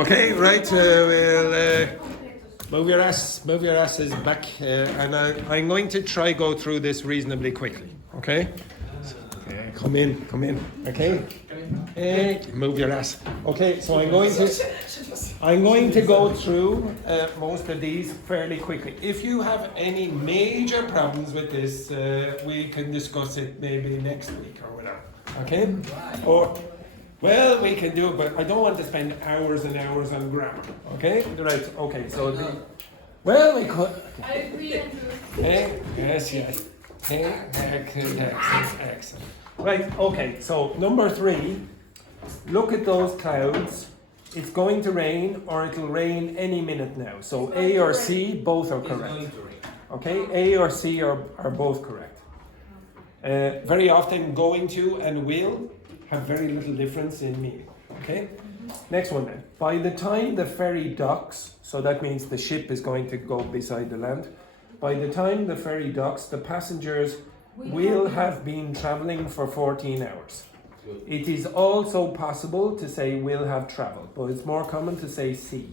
Okay, right. We'll move your asses back, and I'm going to try go through this reasonably quickly. Okay. Come in. Okay. Move your ass. Okay. So I'm going to go through most of these fairly quickly. If you have any major problems with this, we can discuss it maybe next week or whatever. Okay. Or. Well, we can do it, but I don't want to spend hours and hours on grammar. Okay? Right, okay, so we could. I agree, Andrew. Hey, yes. Hey, excellent. Right, okay, so number 3, look at those clouds. It's going to rain, or it'll rain any minute now. So A or C, both are correct. Okay, A or C are both correct. Very often going to and will have very little difference in meaning. Okay? Next one then. By the time the ferry docks, so that means the ship is going to go beside the land. By the time the ferry docks, the passengers will have been traveling for 14 hours. It is also possible to say will have traveled, but it's more common to say C.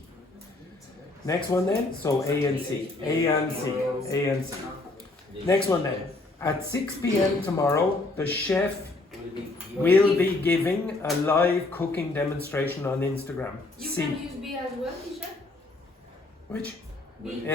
Next one then. So A and C. A and C. Next one then. At 6 p.m. tomorrow, the chef will be giving a live cooking demonstration on Instagram. You can use B as well, teacher? Which? B.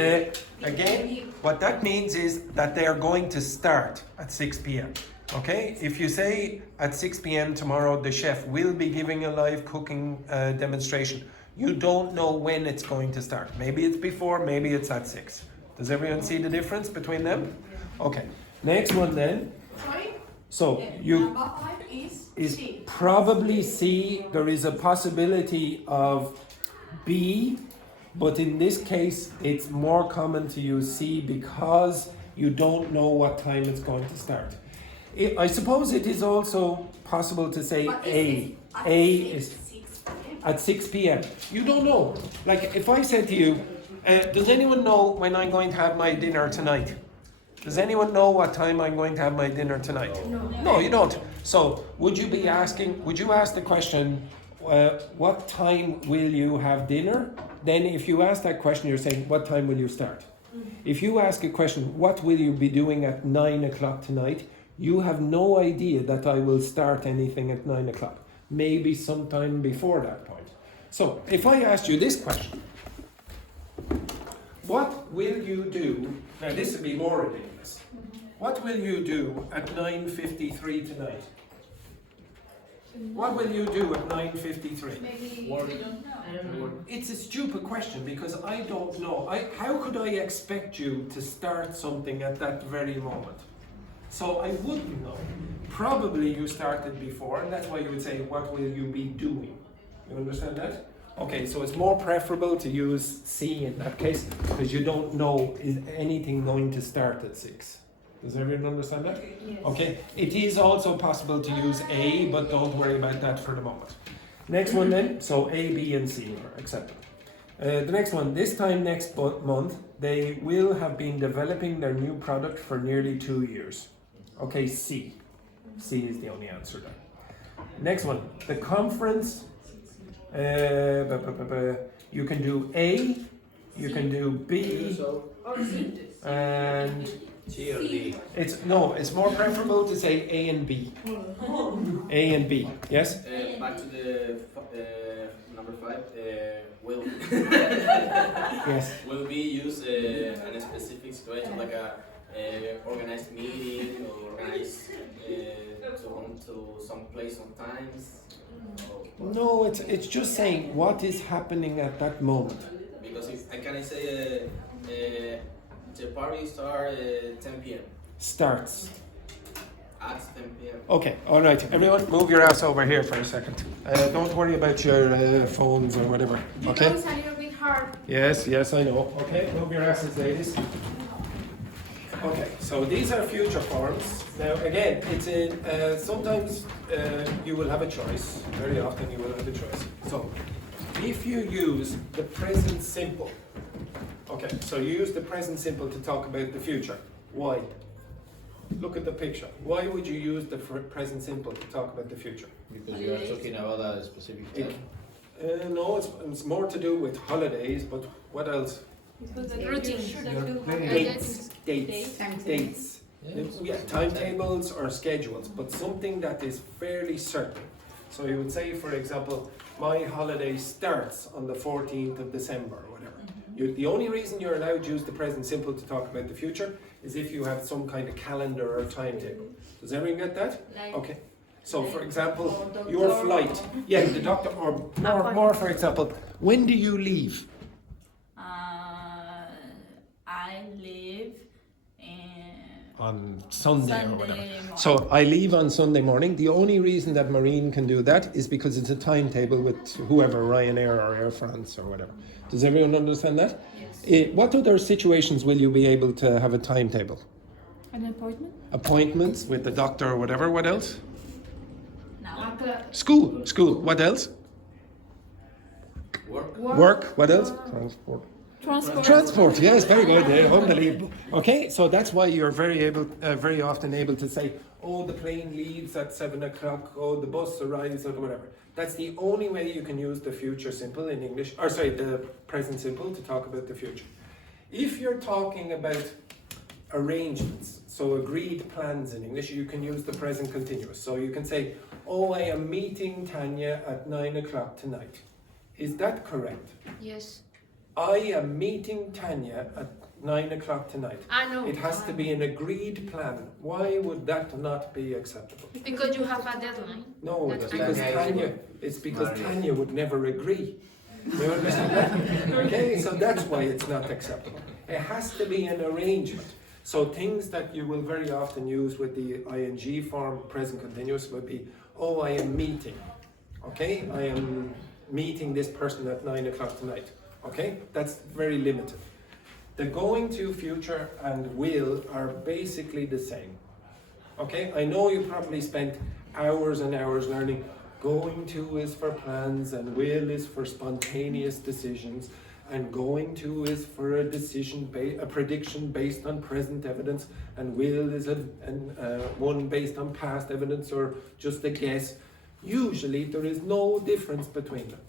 Again, what that means is that they are going to start at 6 p.m. Okay? If you say at 6 p.m. tomorrow the chef will be giving a live cooking demonstration, you don't know when it's going to start. Maybe it's before, maybe it's at 6. Does everyone see the difference between them? Okay. Next one then. Sorry? So Number 5 is C. Probably C. There is a possibility of B, but in this case it's more common to use C because you don't know what time it's going to start. I suppose it is also possible to say A. A is at 6 p.m. You don't know. Like if I said to you, does anyone know when I'm going to have my dinner tonight? Does anyone know what time I'm going to have my dinner tonight? No, you don't. So would you ask the question, what time will you have dinner? Then if you ask that question, you're saying, what time will you start? If you ask a question, what will you be doing at 9 o'clock tonight? You have no idea that I will start anything at 9 o'clock. Maybe sometime before that point. So if I asked you this question, what will you do? Now this would be more ridiculous. What will you do at 9:53 tonight? What will you do at 9:53? Maybe we don't know. It's a stupid question because I don't know. How could I expect you to start something at that very moment? So I wouldn't know. Probably you started before, and that's why you would say, what will you be doing? You understand that? Okay, so it's more preferable to use C in that case because you don't know is anything going to start at 6. Does everyone understand that? Yes. Okay, it is also possible to use A, but don't worry about that for the moment. Next one then, so A, B and C are acceptable. The next one, this time next month, they will have been developing their new product for nearly 2 years. Okay, C. C is the only answer there. Next one, the conference. You can do A, you can do B, and C or D? It's more preferable to say A and B. A and B, yes? Back to the number 5, will. Yes. Will be used in a specific situation, like a organized meeting or organized to some place sometimes. No, it's just saying what is happening at that moment. Because if I can say the party start 10 p.m. Starts. At 10 p.m. Okay, all right. Everyone, move your ass over here for a second. Don't worry about your phones or whatever. Okay? It's a little bit hard. Yes, I know. Okay, move your asses, ladies. Okay, so these are future forms. Now, again, it's in. Sometimes you will have a choice. Very often you will have a choice. So, if you use the present simple. Okay, so you use the present simple to talk about the future. Why? Look at the picture. Why would you use the present simple to talk about the future? Because you are talking about a specific time. No, it's more to do with holidays, but what else? Dates. Yeah, timetables or schedules, but something that is fairly certain. So you would say, for example, my holiday starts on the 14th of December or whatever. The only reason you're allowed to use the present simple to talk about the future is if you have some kind of calendar or timetable. Does everyone get that? Okay. So for example, your flight, yeah, the doctor, or more for example, when do you leave? I live on Sunday or whatever. morning. So I leave on Sunday morning. The only reason that Marine can do that is because it's a timetable with whoever, Ryanair or Air France or whatever. Does everyone understand that? Yes. What other situations will you be able to have a timetable? An appointment? Appointments with the doctor or whatever. What else? No. School. What else? Work. What else? Transport. Yes, very good. Unbelievable. Okay, so that's why you're very often able to say, "Oh, the plane leaves at 7:00. Oh, the bus arrives," or whatever. That's the only way you can use the future simple in English, or sorry, the present simple to talk about the future. If you're talking about arrangements, so agreed plans in English, you can use the present continuous. So you can say, "Oh, I am meeting Tanya at 9:00 tonight." Is that correct? Yes. I am meeting Tanya at 9:00 tonight. I know. It has to be an agreed plan. Why would that not be acceptable? Because you have a deadline. No, That's it's because Tanya would never agree. You understand that? Okay, so that's why it's not acceptable. It has to be an arrangement. So things that you will very often use with the ing form, present continuous, would be, "Oh, I am meeting." Okay, I am meeting this person at 9:00 tonight. Okay, that's very limited. The going to, future, and will are basically the same. Okay, I know you probably spent hours and hours learning going to is for plans and will is for spontaneous decisions and going to is for a decision, a prediction based on present evidence, and will is one based on past evidence or just a guess. Usually there is no difference between them,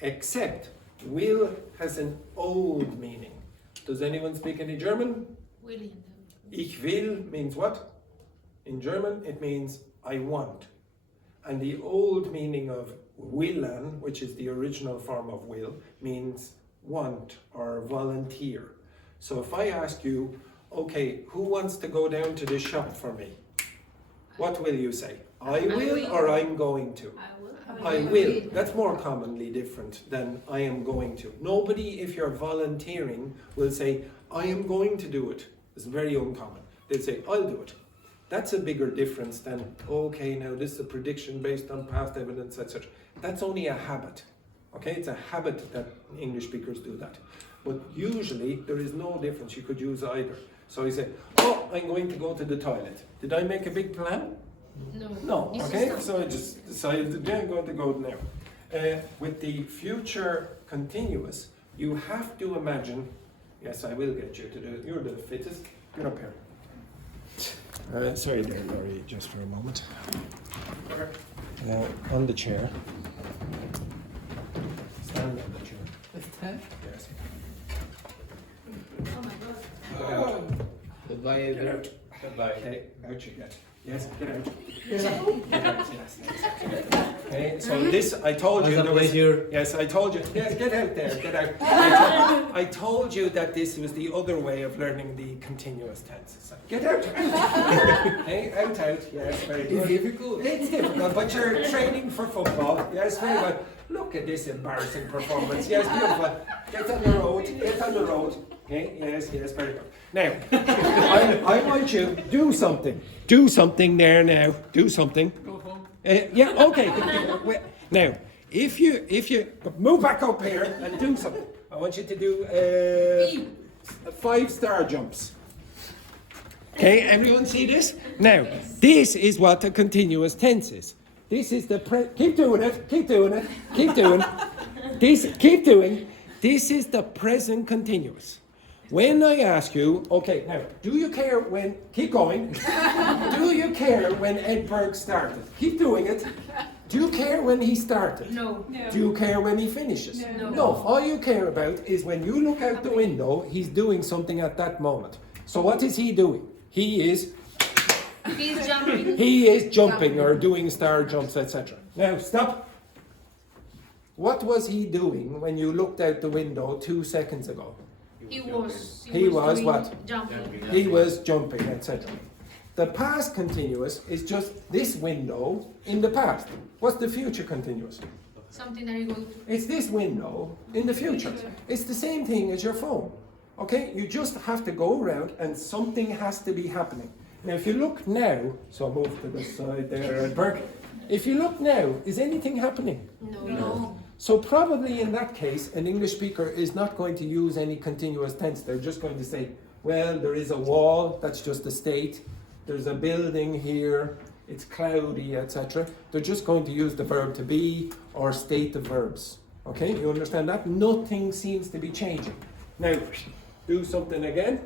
except will has an old meaning. Does anyone speak any German? William. Ich will means what? In German it means I want. And the old meaning of willen, which is the original form of will, means want or volunteer. So if I ask you, okay, who wants to go down to the shop for me? What will you say? I will or I'm going to? I will. That's more commonly different than I am going to. Nobody, if you're volunteering, will say, I am going to do it. It's very uncommon. They'll say, I'll do it. That's a bigger difference than, okay, now this is a prediction based on past evidence, etc. That's only a habit. Okay, it's a habit that English speakers do that. But usually there is no difference. You could use either. So you say, oh, I'm going to go to the toilet. Did I make a big plan? No, okay, so I just decided that I'm going to go now. With the future continuous, you have to imagine, yes, I will get you to do it, you're the fittest, get up here. Sorry there, Laurie, just for a moment. On the chair. Stand on the chair. Yes. Oh my God. Goodbye, Get out. Goodbye. Okay, out you get. Yes, get out. Get out, yes. Okay, so this, I told you there was... Yes, I told you. Yes, get out there, get out. I told you that this was the other way of learning the continuous tenses. Get out. Okay, out, yes, very good. It's difficult. It's difficult, but you're training for football. Yes, very good. Look at this embarrassing performance. Yes, beautiful. Get on the road, get on the road. Okay, yes, very good. Now, I want you to do something. Do something there now. Do something. Go home. Yeah, okay. Now, if you move back up here and do something, I want you to do 5-star jumps. Okay, everyone see this? Now, this is what a continuous tense is. This is the keep doing it. Keep doing it. Keep doing this. Keep doing. This is the present continuous. When I ask you, okay, now, do you care when, keep going, do you care when Edberg started? Keep doing it. Do you care when he started? No. Do you care when he finishes? No. All you care about is when you look out the window, he's doing something at that moment. So what is he doing? He's jumping. He is jumping or doing star jumps, etc. Now stop. What was he doing when you looked out the window 2 seconds ago? He was was doing what? Jumping. He was jumping, etc. The past continuous is just this window in the past. What's the future continuous? Something that you go to. It's this window in the future. It's the same thing as your phone. Okay? You just have to go around and something has to be happening. Now if you look now, so I'll move to the side there, Edberg. If you look now, is anything happening? No. So probably in that case, an English speaker is not going to use any continuous tense. They're just going to say, well, there is a wall, that's just a state. There's a building here, it's cloudy, etc. They're just going to use the verb to be or state the verbs. Okay, you understand that? Nothing seems to be changing. Now, do something again.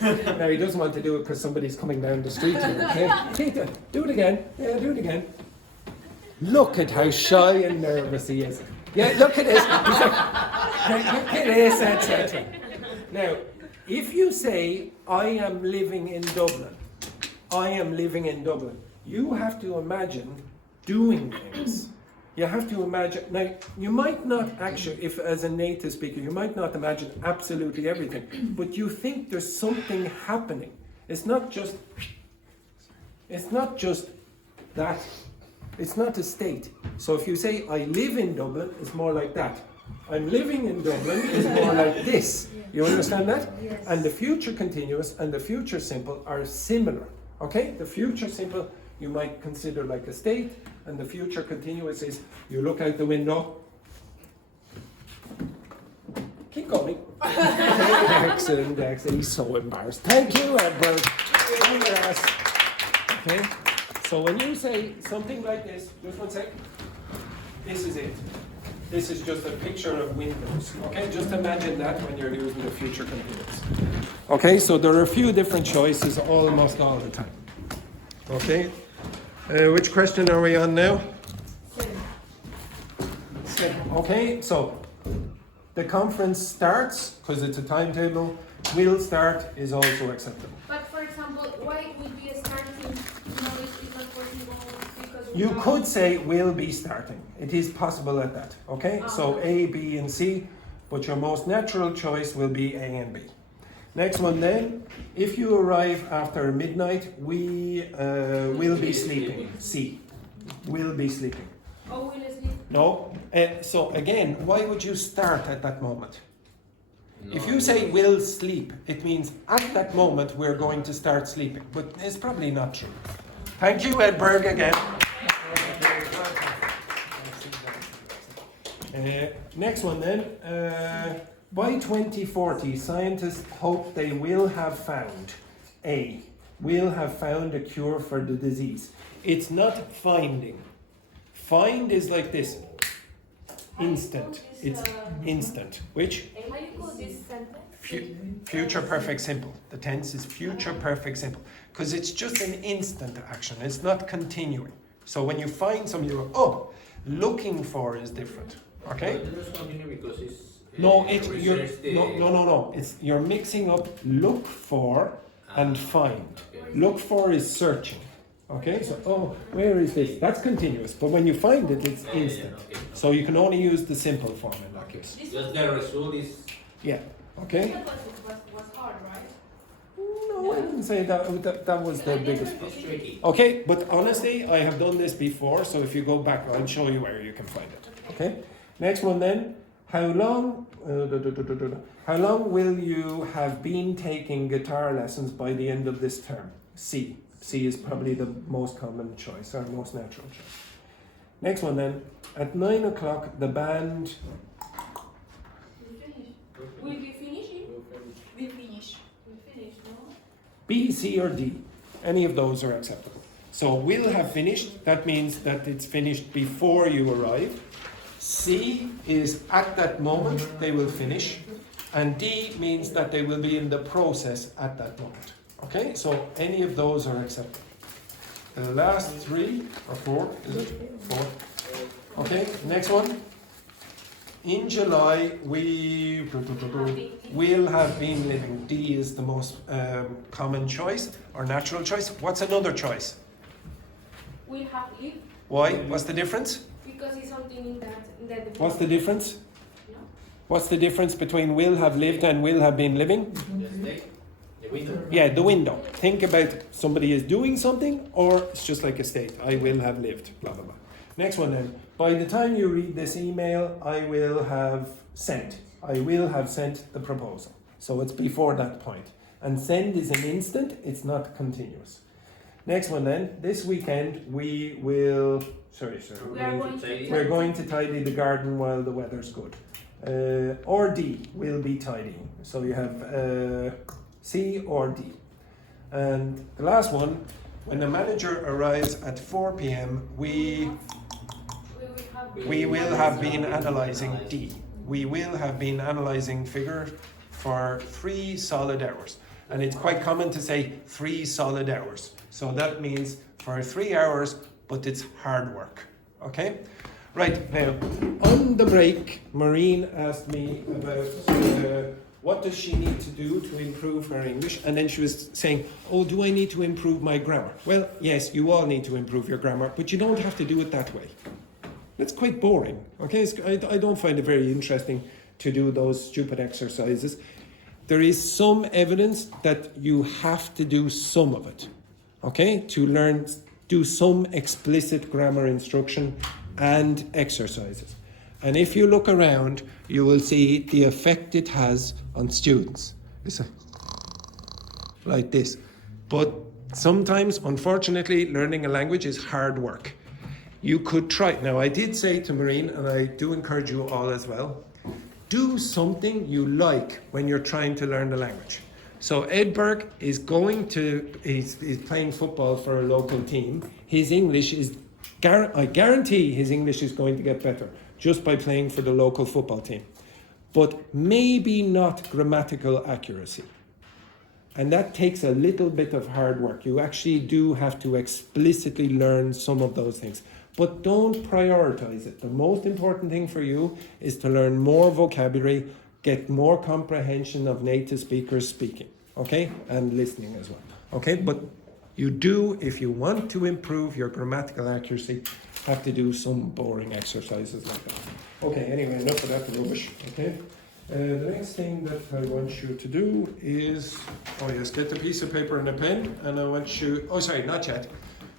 Now, he doesn't want to do it because somebody's coming down the street here, okay? Peter, do it again. Yeah, do it again. Look at how shy and nervous he is. Yeah, look at this. He's like, look at this, etc. Now, if you say, I am living in Dublin, I am living in Dublin, you have to imagine doing things. You have to imagine, now, you might not actually, if as a native speaker, you might not imagine absolutely everything, but you think there's something happening. It's not just that. It's not a state. So if you say, I live in Dublin, it's more like that. I'm living in Dublin is more like this. You understand that? Yes. And the future continuous and the future simple are similar. Okay? The future simple you might consider like a state, and the future continuous is you look out the window. Keep going. Excellent, excellent. He's so embarrassed. Thank you, Edberg. Okay? So when you say something like this, just one sec, this is it. This is just a picture of windows. Okay, just imagine that when you're using the future continuous. Okay, so there are a few different choices almost all the time. Okay, which question are we on now? Okay, so the conference starts, because it's a timetable, will start is also acceptable. But for example, why would be a starting knowledge is not possible because we You don't- could say will be starting. It is possible at that. Okay? So A, B, and C, but your most natural choice will be A and B. Next one then. If you arrive after midnight, we will be sleeping. C. Will be sleeping. Oh, will sleep. No. So again, why would you start at that moment? If you say will sleep, it means at that moment we're going to start sleeping. But it's probably not true. Thank you, Edberg, again. Next one then. By 2040, scientists hope they will have found will have found a cure for the disease. It's not finding. Find is like this. Instant. It's instant. Which? How do you call this sentence? Future perfect simple. The tense is future perfect simple. Because it's just an instant action. It's not continuing. So when you find something, you go, looking for is different. Okay? No, it's you're mixing up look for and find. Look for is searching. Okay, so where is this? That's continuous, but when you find it, it's instant. So you can only use the simple form in that case. Just the result is. Yeah. Okay. That was hard, right? No, I didn't say that was the biggest problem. It's tricky. Okay, but honestly, I have done this before, so if you go back, I'll show you where you can find it. Okay. Next one then. How long will you have been taking guitar lessons by the end of this term? C. C is probably the most common choice, or most natural choice. Next one then. At 9 o'clock, the band... Will be finishing? We finish. Will finish, no? B, C, or D. Any of those are acceptable. So will have finished. That means that it's finished before you arrive. C is at that moment they will finish. And D means that they will be in the process at that moment. Okay, so any of those are acceptable. The last 3 or 4, is it? 4. Okay, next one. In July, we will have been living. D is the most common choice or natural choice. What's another choice? We have lived Why? What's the difference? because it's something in that. What's the difference? What's the difference between will have lived and will have been living? The window. Yeah, the window. Think about somebody is doing something or it's just like a state. I will have lived, blah, blah, blah. Next one then. By the time you read this email, I will have sent. I will have sent the proposal. So it's before that point. And send is an instant, it's not continuous. Next one then. This weekend we will, we're going to tidy the garden while the weather's good. Or D will be tidying. So you have C or D. And the last one, when the manager arrives at 4 p.m., we will have been analysing D. We will have been analysing figure for 3 solid hours. And it's quite common to say 3 solid hours. So that means for 3 hours, but it's hard work. Okay? Right, now, on the break, Maureen asked me about what does she need to do to improve her English? And then she was saying, oh, do I need to improve my grammar? Well, yes, you all need to improve your grammar, but you don't have to do it that way. It's quite boring, okay? I don't find it very interesting to do those stupid exercises. There is some evidence that you have to do some of it, okay? To learn, do some explicit grammar instruction and exercises. And if you look around, you will see the effect it has on students. It's like this. But sometimes, unfortunately, learning a language is hard work. You could try. Now, I did say to Maureen, and I do encourage you all as well, do something you like when you're trying to learn the language. So Edberg is he's playing football for a local team. His English is, I guarantee his English is going to get better just by playing for the local football team. But maybe not grammatical accuracy. And that takes a little bit of hard work. You actually do have to explicitly learn some of those things. But don't prioritize it. The most important thing for you is to learn more vocabulary, get more comprehension of native speakers speaking, okay? And listening as well, okay? But you do, if you want to improve your grammatical accuracy, have to do some boring exercises like that. Okay, anyway, enough of that rubbish, okay? The next thing that I want you to do is, oh yes, get the piece of paper and a pen, and I want you, oh sorry, not yet,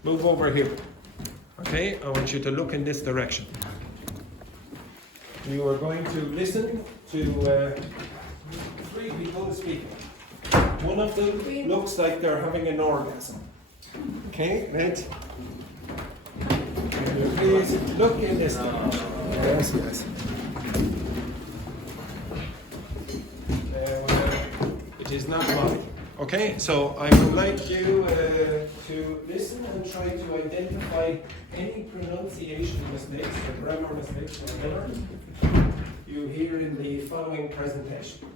move over here. Okay, I want you to look in this direction. You are going to listen to 3 people speaking. One of them looks like they're having an orgasm. Okay, right? Please look in this direction. Yes, yes. It is not mine. Okay, so I would like you to listen and try to identify any pronunciation mistakes or grammar mistakes or whatever you hear in the following presentation.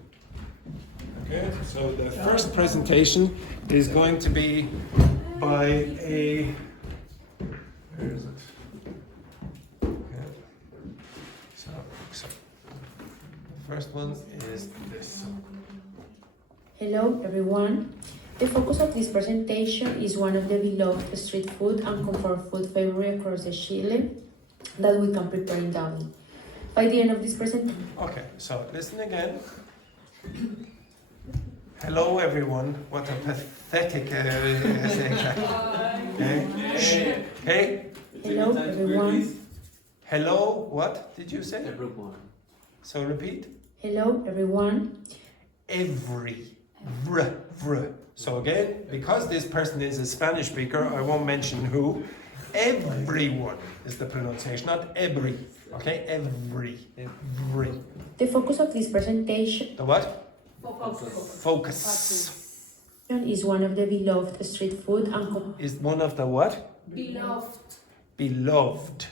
Okay, so the first presentation is going to be by a, where is it? Okay. So the first one is this. Hello everyone. The focus of this presentation is one of the beloved street food and comfort food favorite across the Chile that we can prepare in Dogme. By the end of this presentation. Okay, so listen again. Hello everyone. What a pathetic okay. Hey. Hello everyone. Hello, what did you say? Everyone. So repeat. Hello everyone. Every. Vr. So again, because this person is a Spanish speaker, I won't mention who. Everyone is the pronunciation, not every. Okay, every. The focus of this presentation. The what? Focus. Is one of the beloved street food and Is one of the what? Beloved.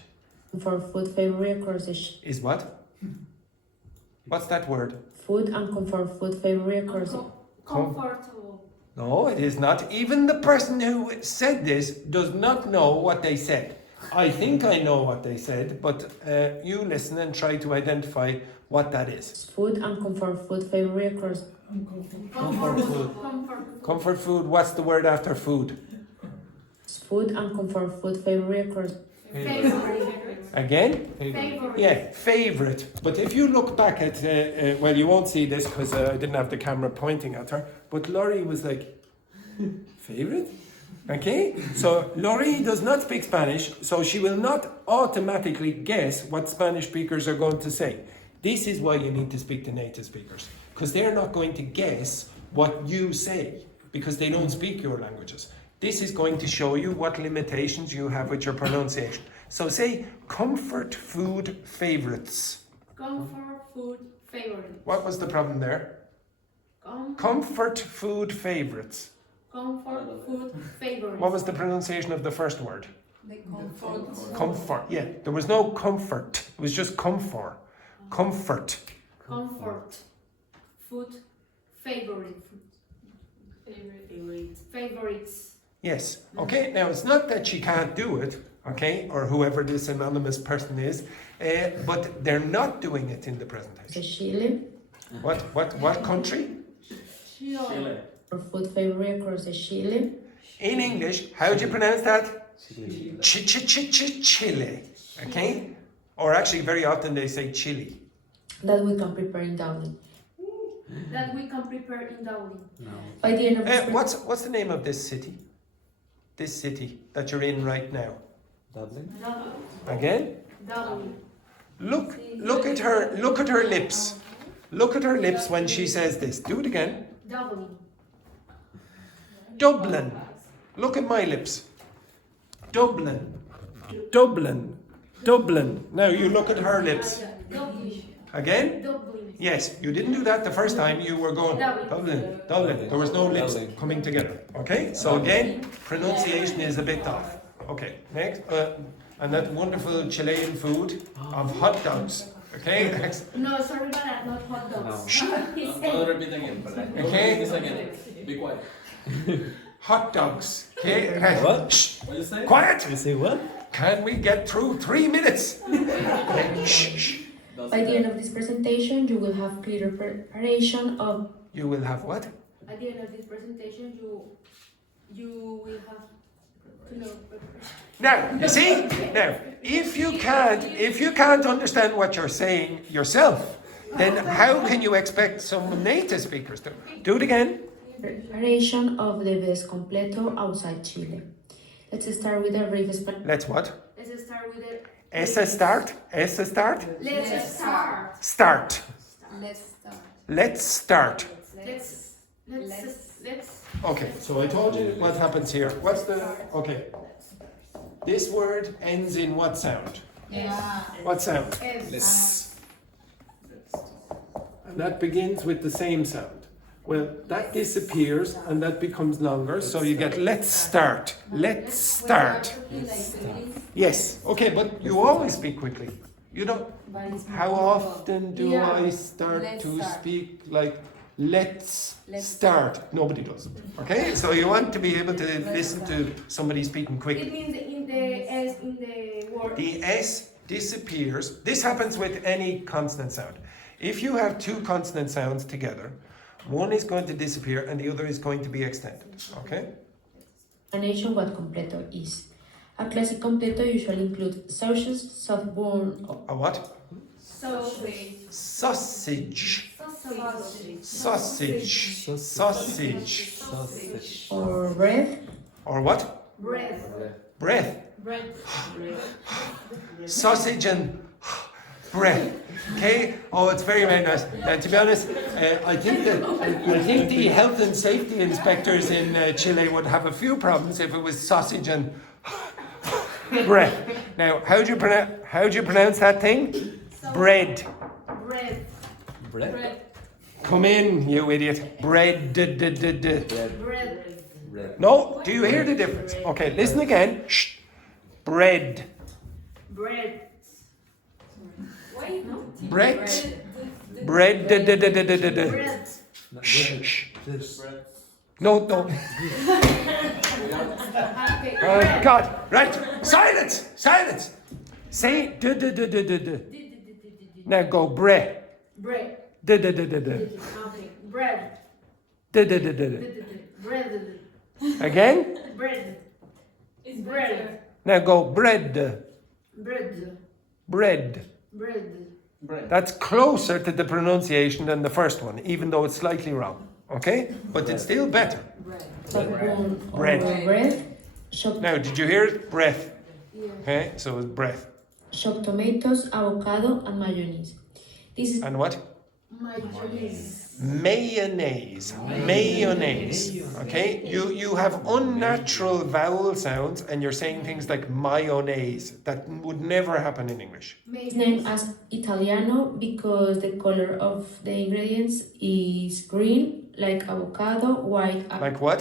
comfort food favorite across the Is what? What's that word? food and comfort food favorite across the Comfortable. No, it is not. Even the person who said this does not know what they said. I think I know what they said, but you listen and try to identify what that is. Food and comfort food favorite across Comfort food. Comfort food, what's the word after food? food and comfort food favorite across Again? Yeah, favorite. But if you look back at, well, you won't see this because I didn't have the camera pointing at her, but Laurie was like, favorite? Okay, so Laurie does not speak Spanish, so she will not automatically guess what Spanish speakers are going to say. This is why you need to speak to native speakers, because they're not going to guess what you say, because they don't speak your languages. This is going to show you what limitations you have with your pronunciation. So say comfort food favorites. Comfort food favorite. What was the problem there? Comfort food favorites. Comfort food favorite. What was the pronunciation of the first word? Comfort. Yeah, there was no comfort. It was just comfort. Comfort. Comfort food favorite. Favorites. Yes. Okay. Now it's not that she can't do it. Okay, or whoever this anonymous person is, but they're not doing it in the presentation. Chile. What country? Chile. Or food favorite across the Chile. In English, how do you pronounce that? Chile. Okay? Or actually, very often they say chili. That we can prepare in Dublin. That we can prepare in Dublin. By the end of this What's the name of this city? This city that you're in right now. Dublin. Again? Dublin. Look at her. Look at her lips. Look at her lips when she says this. Do it again. Dublin. Dublin. Look at my lips. Dublin. Dublin. Dublin. Now you look at her lips. Dublin. Again? Dublin. Yes, you didn't do that the first time. You were going Dublin. Dublin. There was no lips Dublin. coming together. Okay? So again, pronunciation is a bit off. Okay, next. And that wonderful Chilean food of hot dogs. Okay, next. No, sorry about that, not hot dogs. He I'll said repeat again. Okay. This again. Be quiet. Hot dogs. Okay. What? Shh. What you say? Quiet. You say what? Can we get through 3 minutes? Shh, shh. By the end of this presentation, you will have clear preparation of You will have what? at the end of this presentation, you will have to know. Now, you see? Now, if you can't understand what you're saying yourself, then how can you expect some native speakers to? Do it again. preparation of the best completo outside Chile. Let's start with a brief Spanish. Let's what? Let's start with it. Ese start? Ese start? Let's start. Start. Let's start. Let's start. Let's. Okay, so I told you what happens here. What's the... Okay. This word ends in what sound? Yeah. What sound? S. And that begins with the same sound. Well, that disappears and that becomes longer, so you get let's start. Let's start. Yes, okay, but you always speak quickly. You don't. How often do I start to speak like let's start? Nobody does. Okay, so you want to be able to listen to somebody speaking It quickly. means in the S in the word. The S disappears. This happens with any consonant sound. If you have two consonant sounds together, one is going to disappear and the other is going to be extended. Okay? Explanation what completo is. A classic completo usually includes sausages, soft-bone, A what? Sausage. Sausage. Sausage. Sausage. Sausage. Sausage. or bread. Or what? Bread. Breath. Bread. Sausage and breath. Okay? Oh, it's very, very nice. Now, to be honest, I think the health and safety inspectors in Chile would have a few problems if it was sausage and breath. Now, how do you pronounce that thing? Bread. Bread. Bread. Bread. Come in, you idiot. Bread. Bread. Bread. Bread. No, do you hear the difference? Okay, listen again. Shh. Bread. Bread. Wait, no. Bread. Bread. Bread. No, Shh. This. Bread. No. Okay. God. Right. Silence. Say d. Now go bre. Bread. D. Okay. Bread. D. Bread. Again. Bread. It's Bread. Now go bread. Bread. Bread. Bread. That's closer to the pronunciation than the first one, even though it's slightly wrong. Okay? But it's still better. Backbone or Bread. bread. Chopped Now, did you hear it? Breath. Yeah. Okay? So it's breath. chopped tomatoes, avocado, and mayonnaise. This is And what? Mayonnaise. Mayonnaise. Okay? You have unnatural vowel sounds and you're saying things like mayonnaise. That would never happen in English. named as Italiano because the color of the ingredients is green, like avocado, white apple. Like what?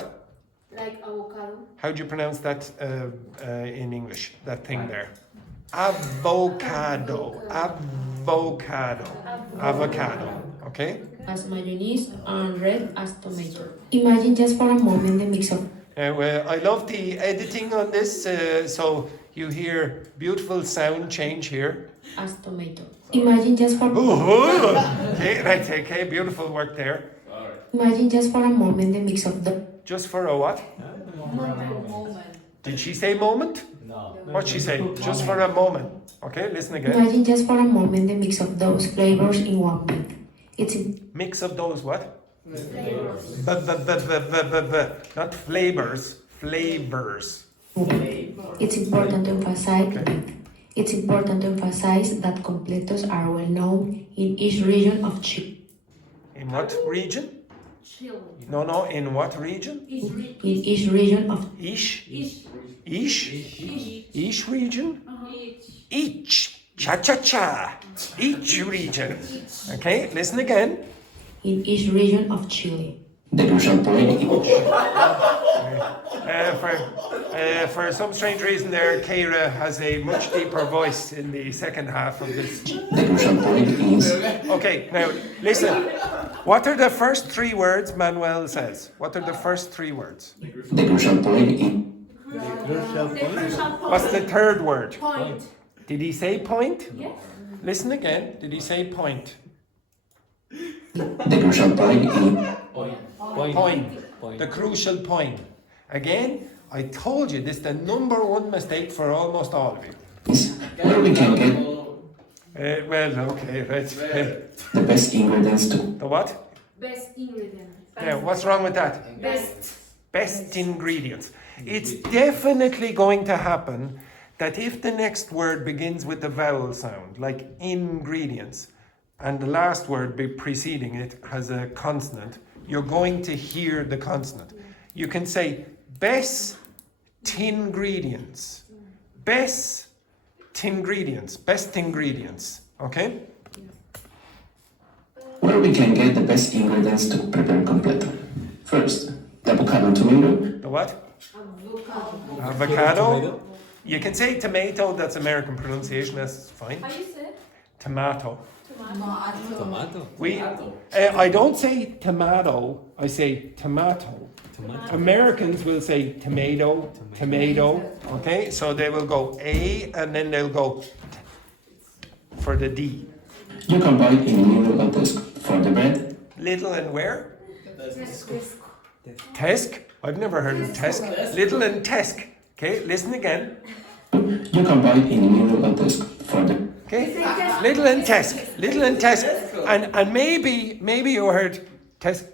Like avocado. How do you pronounce that in English? That thing there. Avocado. Okay? As mayonnaise and red as tomato. Imagine just for a moment the mix of Well, I love the editing on this, so you hear beautiful sound change here. as tomato. Imagine just for Okay, right, okay, beautiful work there. imagine just for a moment the mix of the Just for a what? Moment. Did she say moment? No. What'd she say? Just for a moment. Okay, listen again. imagine just for a moment the mix of those flavors in one bite. It's Mix of those what? Flavors. Not flavors, flavors. It's important to emphasize that completos are well known in each region of Chile. In what region? Chili. No, in what region? In each region of Ish? Ish. Ish? Ish region? Each. Each. Cha. Each region. Okay, listen again. in each region of Chile. For some strange reason there, Kheyra has a much deeper voice in the second half of this. Okay, now listen. What are the first three words Manuel says? What are the first three words? What's the third word? Point. Did he say point? Yes. Listen again. Did he say point? Point. The crucial point. Again, I told you this is the number one mistake for almost all of you. Well, okay, right. The best ingredients to The what? Best ingredient. Yeah, what's wrong with that? Best Ingredients. It's definitely going to happen that if the next word begins with the vowel sound, like ingredients, and the last word preceding it has a consonant, you're going to hear the consonant. You can say best ingredients. Best ingredients. Okay? where we can get the best ingredients to prepare completo. First, the avocado tomato. The what? avocado. Avocado. You can say tomato, that's American pronunciation, that's fine. How you say? Tomato. Tomato. I don't say tomato, I say tomato. Americans will say tomato, okay? So they will go A and then they'll go for the D. You can buy in the middle of the for the bread. Little and where? Tesk? I've never heard of Tesk. Little and Tesk. Okay, listen again. You can buy in the middle of the for the Okay? Little and Tesk. And maybe you heard Tesk,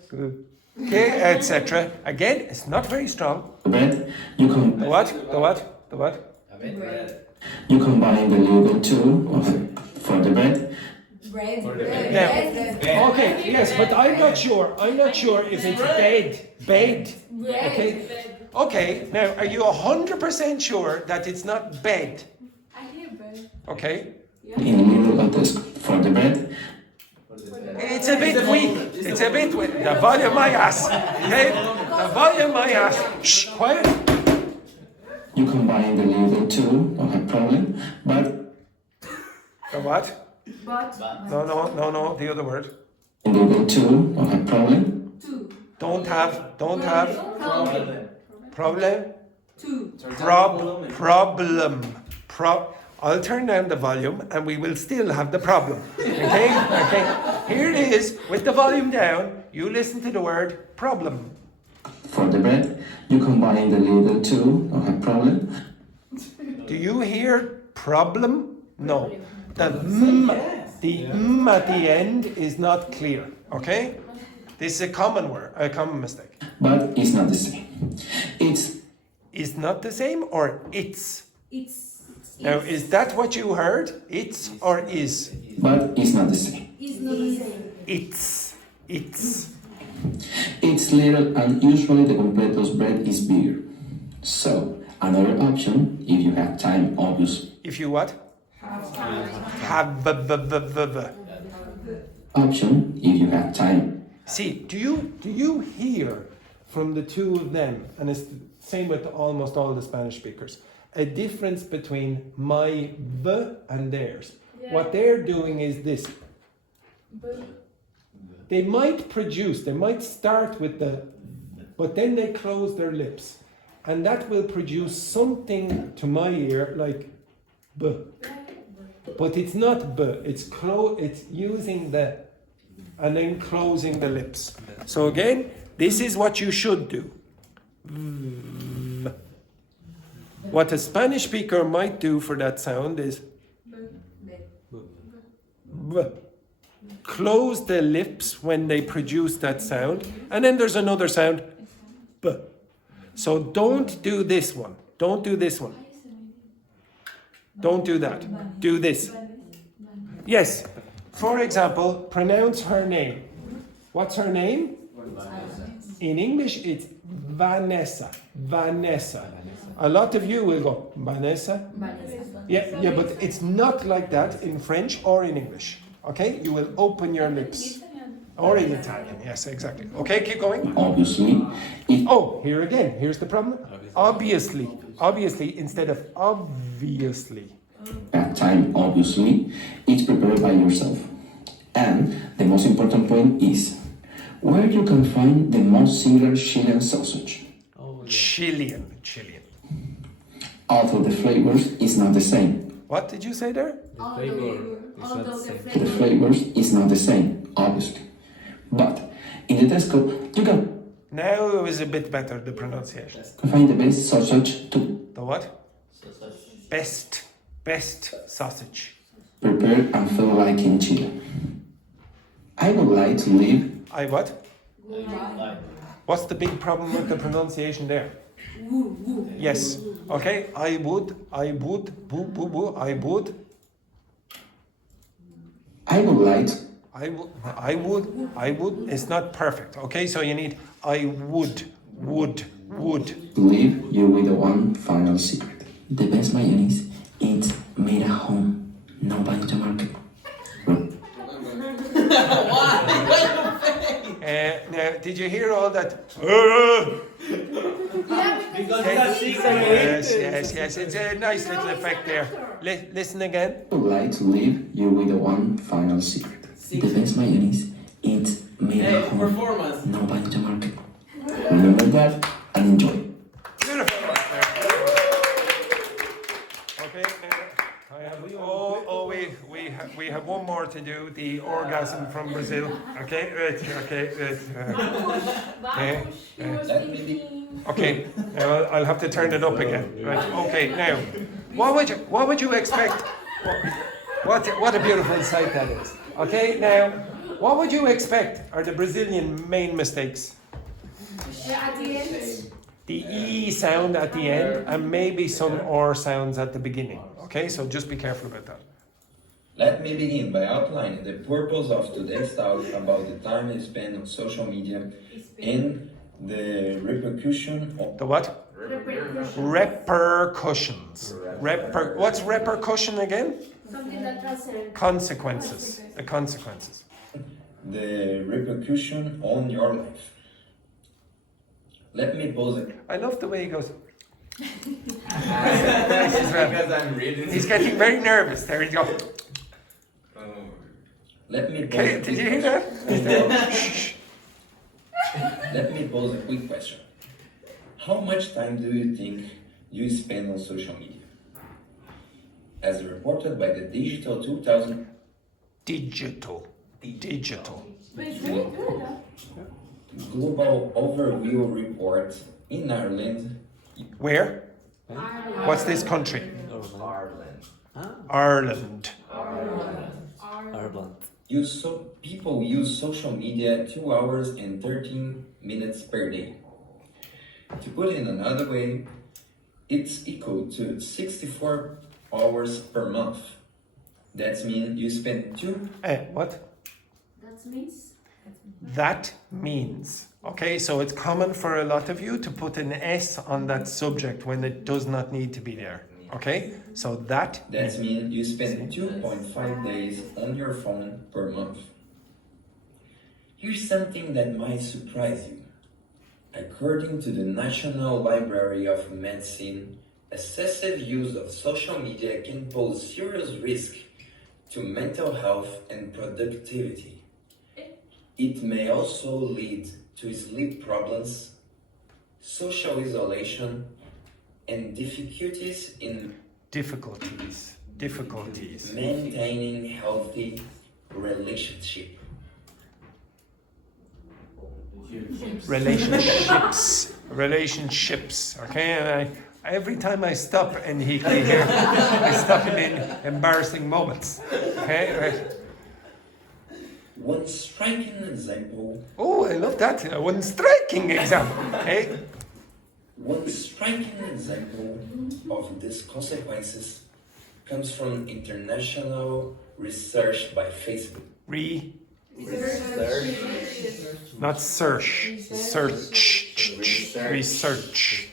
okay, etc. Again, it's not very strong. bread. You can The what? you can buy the little too for the bread. Bread. Now, okay, yes, but I'm not sure if it's bed. Okay, now are you 100% sure that it's not bed? I hear bread. Okay? In the middle of the for the bread. It's a bit weak. The volume my ass. Okay? The volume my ass. Shh, quiet. You can buy the little too, no have problem. But The what? But No, the other word. in the little too, no have problem. Don't have. Problem. Two. Problem. I'll turn down the volume and we will still have the problem. Okay? Here it is with the volume down. You listen to the word problem. For the bread, you combine the little two, don't have problem. Do you hear problem? No. The at the end is not clear. Okay? This is a common word, a common mistake. But it's not the same. Is not the same or it's? It's. Now, is that what you heard? It's or is? But it's not the same. It's not the same. It's. It's little and usually the completos bread is bigger. So, another option, if you have time, obviously. If you what? Have. Option, if you have time. See, do you hear from the two of them, and it's the same with almost all the Spanish speakers, a difference between my v and theirs? Yeah. What they're doing is this. They might start with the, but then they close their lips. And that will produce something to my ear like b. But it's not b, it's using the, and then closing the lips. So again, this is what you should do. What a Spanish speaker might do for that sound is b. Close the lips when they produce that sound, and then there's another sound b. So don't do this one. Don't do this one. Don't do that. Do this. Yes. For example, pronounce her name. What's her name? In English, it's Vanessa. Vanessa. A lot of you will go, Vanessa. Yeah, but it's not like that in French or in English. Okay? You will open your lips. Or in Italian, yes, exactly. Okay, keep going. Obviously. Oh, here again, here's the problem. Obviously, instead of obviously. At time, obviously, it's prepared by yourself. And the most important point is where you can find the most similar Chilean sausage. Chilean. Although the flavors is not the same. What did you say there? The flavors is not the same, obviously. But in the Tesco, you can Now it was a bit better, the pronunciation. find the best sausage to The what? Best sausage. prepare and feel like in Chile. I would like to live. I what? What's the big problem with the pronunciation there? Yes. Okay. I would. It's not perfect. Okay. So you need I would. Leave you with the one final secret. The best mayonnaise is made at home, not buying to market. Now, did you hear all that? Because Yes. It's a nice little effect there. Listen again. I would like to leave you with the one final secret. The best mayonnaise is made at home, Performance. not buying to market. Remember that and enjoy. Beautiful. Okay. We have one more to do. The orgasm from Brazil. Okay. Okay. I'll have to turn it up again. Right. Okay. Now, what would you expect? What a beautiful sight that is. Okay. Now, what would you expect are the Brazilian main mistakes? at the end. The E sound at the end and maybe some R sounds at the beginning. Okay, so just be careful about that. Let me begin by outlining the purpose of today's talk about the time I spend on social media and the repercussion of... The what? Repercussions. What's repercussion again? Something that transcends. Consequences. The consequences. The repercussion on your life. Let me pose it. I love the way he goes. Because I'm reading. He's getting very nervous. There you go. Let me pose Okay, it. did you hear that? Shh. let me pose a quick question. How much time do you think you spend on social media? As reported by the Digital 2000 Digital. Global Overview Report in Ireland. Where? What's this country? Ireland. Ireland. People use social media 2 hours and 13 minutes per day. To put it another way, it's equal to 64 hours per month. That means you spend What? That means? That means. Okay, so it's common for a lot of you to put an S on that subject when it does not need to be there. Okay, so that means you spend 2.5 days on your phone per month. Here's something that might surprise you. According to the National Library of Medicine, excessive use of social media can pose serious risk to mental health and productivity. It may also lead to sleep problems, social isolation, and difficulties in maintaining healthy relationships. Relationships. Okay, and every time I stop Henrique here, I stop him in embarrassing moments. Okay, right. One striking example. Oh, I love that. One striking example. Okay. One striking example of these consequences comes from international research by Facebook. Not search. Research.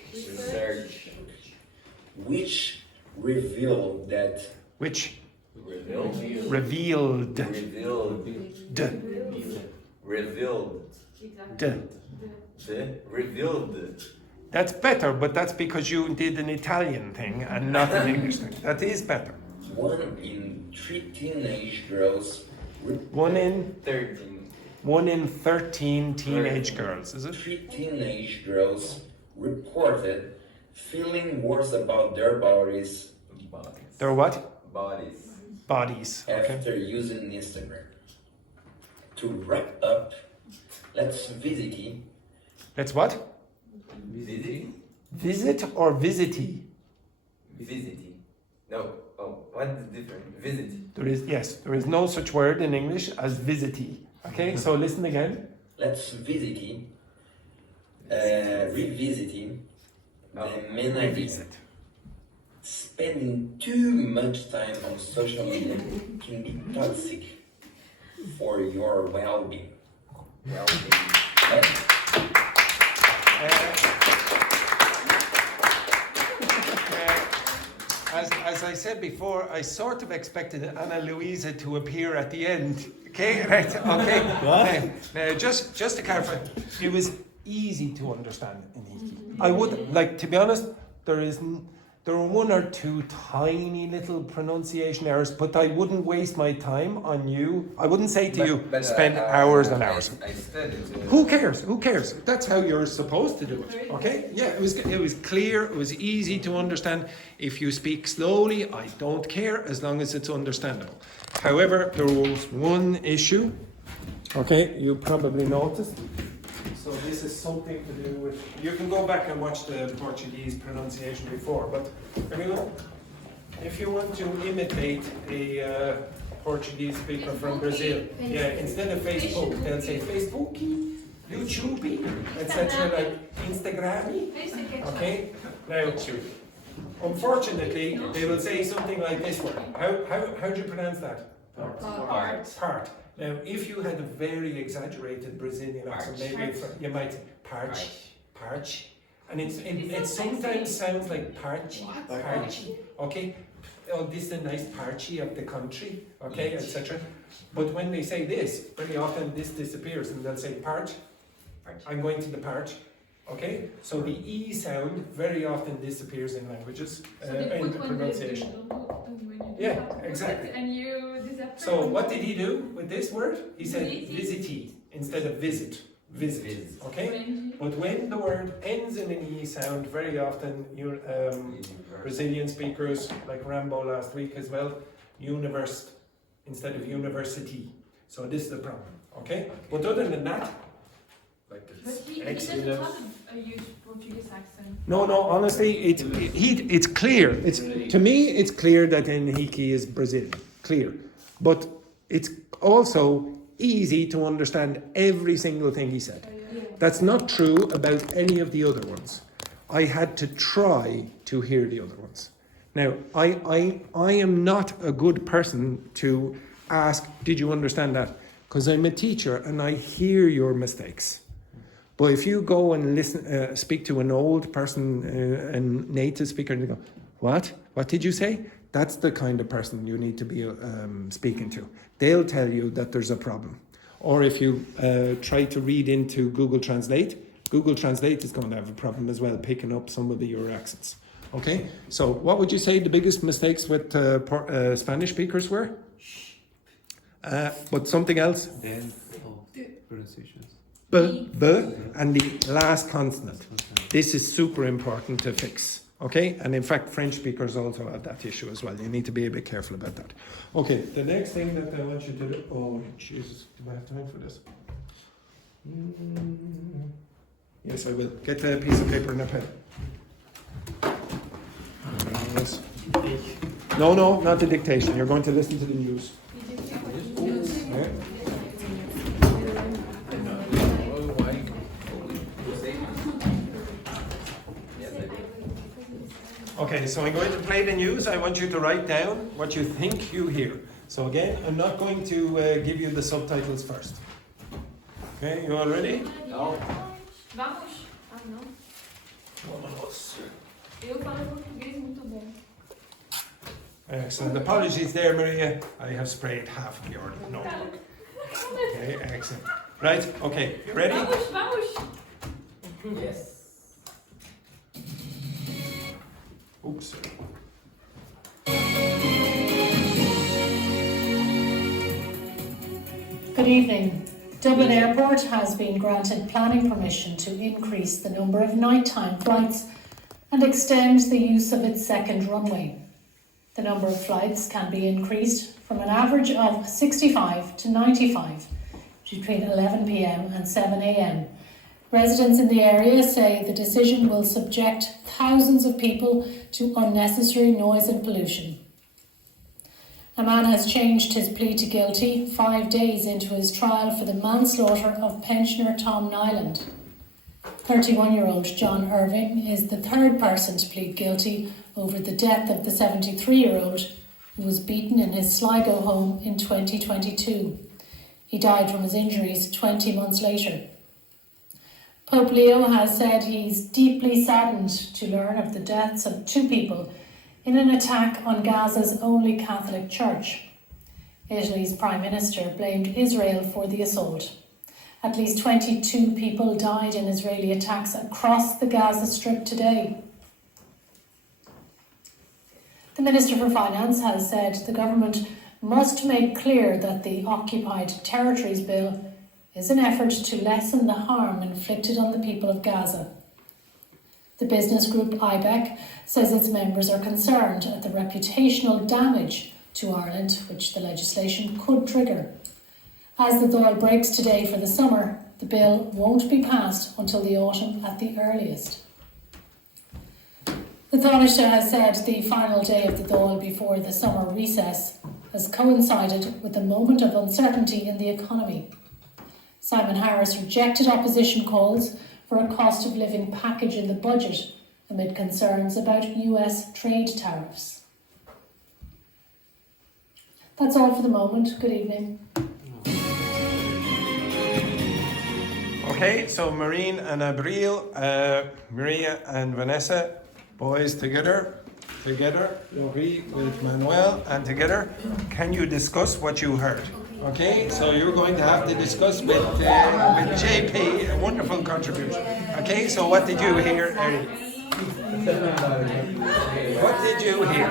Which revealed that. Revealed. That's better, but that's because you did an Italian thing and not an English thing. That is better. 1 in 3 teenage girls. 1 in 13 teenage girls, is it? 3 teenage girls reported feeling worse about their bodies. Their what? Bodies. Okay. After using Instagram. To wrap up, let's visit. Let's what? Visit or visity? No. Oh, what is different? Visit. There is no such word in English as visity. Okay, so listen again. Let's revisiting the main idea. Spending too much time on social media can be toxic for your well-being. As I said before, I sort of expected Anna Luisa to appear at the end. Okay, right? Okay. Now, just to clarify, it was easy to understand Henrique. I would like, to be honest, there were 1 or 2 tiny little pronunciation errors, but I wouldn't waste my time on you. I wouldn't say to you, spend hours and hours. I studied. Who cares? That's how you're supposed to do it. Okay? Yeah, it was clear, it was easy to understand. If you speak slowly, I don't care as long as it's understandable. However, there was one issue. Okay, you probably noticed. So this is something to do with, you can go back and watch the Portuguese pronunciation before, but everyone, if you want to imitate a Portuguese speaker from Brazil, instead of Facebook, they'll say Facebook, YouTube, etc., like Instagram. Okay? Now, unfortunately, they will say something like this word. How do you pronounce that? Part. Now, if you had a very exaggerated Brazilian accent, maybe you might say parch, and it sometimes sounds like parch, okay? Oh, this is a nice parchy of the country, okay, etc. But when they say this, very often this disappears, and they'll say parch. I'm going to the parch. Okay, so the E sound very often disappears in languages, in the pronunciation. Yeah, exactly. And you disappear. So what did he do with this word? He said visity instead of visit. visit. Okay? But when the word ends in an E sound, very often Brazilian speakers, like Rambo last week as well, universe instead of university. So this is the problem. Okay? But other than that, like But he excellent. doesn't have a huge Portuguese accent. No, honestly, it's clear. To me, it's clear that Henrique is Brazilian. Clear. But it's also easy to understand every single thing he said. That's not true about any of the other ones. I had to try to hear the other ones. Now, I am not a good person to ask, did you understand that? Because I'm a teacher and I hear your mistakes. But if you go and listen, speak to an old person, a native speaker, and you go, what? What did you say? That's the kind of person you need to be speaking to. They'll tell you that there's a problem. Or if you try to read into Google Translate is going to have a problem as well, picking up some of your accents. Okay? So what would you say the biggest mistakes with Spanish speakers were? But something else? Then pronunciations. B, and the last consonant. This is super important to fix. Okay? And in fact, French speakers also have that issue as well. You need to be a bit careful about that. Okay, the next thing that I want you to do... Oh, Jesus, do I have time for this? Yes, I will. Get a piece of paper and a pen. Yes. No, not the dictation. You're going to listen to the news. Yeah. Okay, so I'm going to play the news. I want you to write down what you think you hear. So again, I'm not going to give you the subtitles first. Okay, you all ready? No. Vamos. Ah, não. Vámonos. Eu falo português muito bom. Excellent. Apologies there, Maria. I have sprayed half of your notebook. Okay, excellent. Right, okay, you ready? Vamos. Yes. Oops. Good evening. Dublin Airport has been granted planning permission to increase the number of nighttime flights and extend the use of its second runway. The number of flights can be increased from an average of 65 to 95 between 11 p.m. and 7 a.m. Residents in the area say the decision will subject thousands of people to unnecessary noise and pollution. A man has changed his plea to guilty 5 days into his trial for the manslaughter of pensioner Tom Nyland. 31-year-old John Irving is the third person to plead guilty over the death of the 73-year-old who was beaten in his Sligo home in 2022. He died from his injuries 20 months later. Pope Leo has said he's deeply saddened to learn of the deaths of 2 people in an attack on Gaza's only Catholic church. Italy's Prime Minister blamed Israel for the assault. At least 22 people died in Israeli attacks across the Gaza Strip today. The Minister for Finance has said the government must make clear that the Occupied Territories Bill is an effort to lessen the harm inflicted on the people of Gaza. The business group IBEC says its members are concerned at the reputational damage to Ireland which the legislation could trigger. As the Dáil breaks today for the summer, the bill won't be passed until the autumn at the earliest. The Taoiseach has said the final day of the Dáil before the summer recess has coincided with a moment of uncertainty in the economy. Simon Harris rejected opposition calls for a cost of living package in the budget amid concerns about US trade tariffs. That's all for the moment. Good evening. Okay, so Maureen and Abril, Maria and Vanessa, boys together, Laurie with Manuel, and together. Can you discuss what you heard? Okay, so you're going to have to discuss with JP, a wonderful contribution. Okay, so what did you hear, Erika? What did you hear?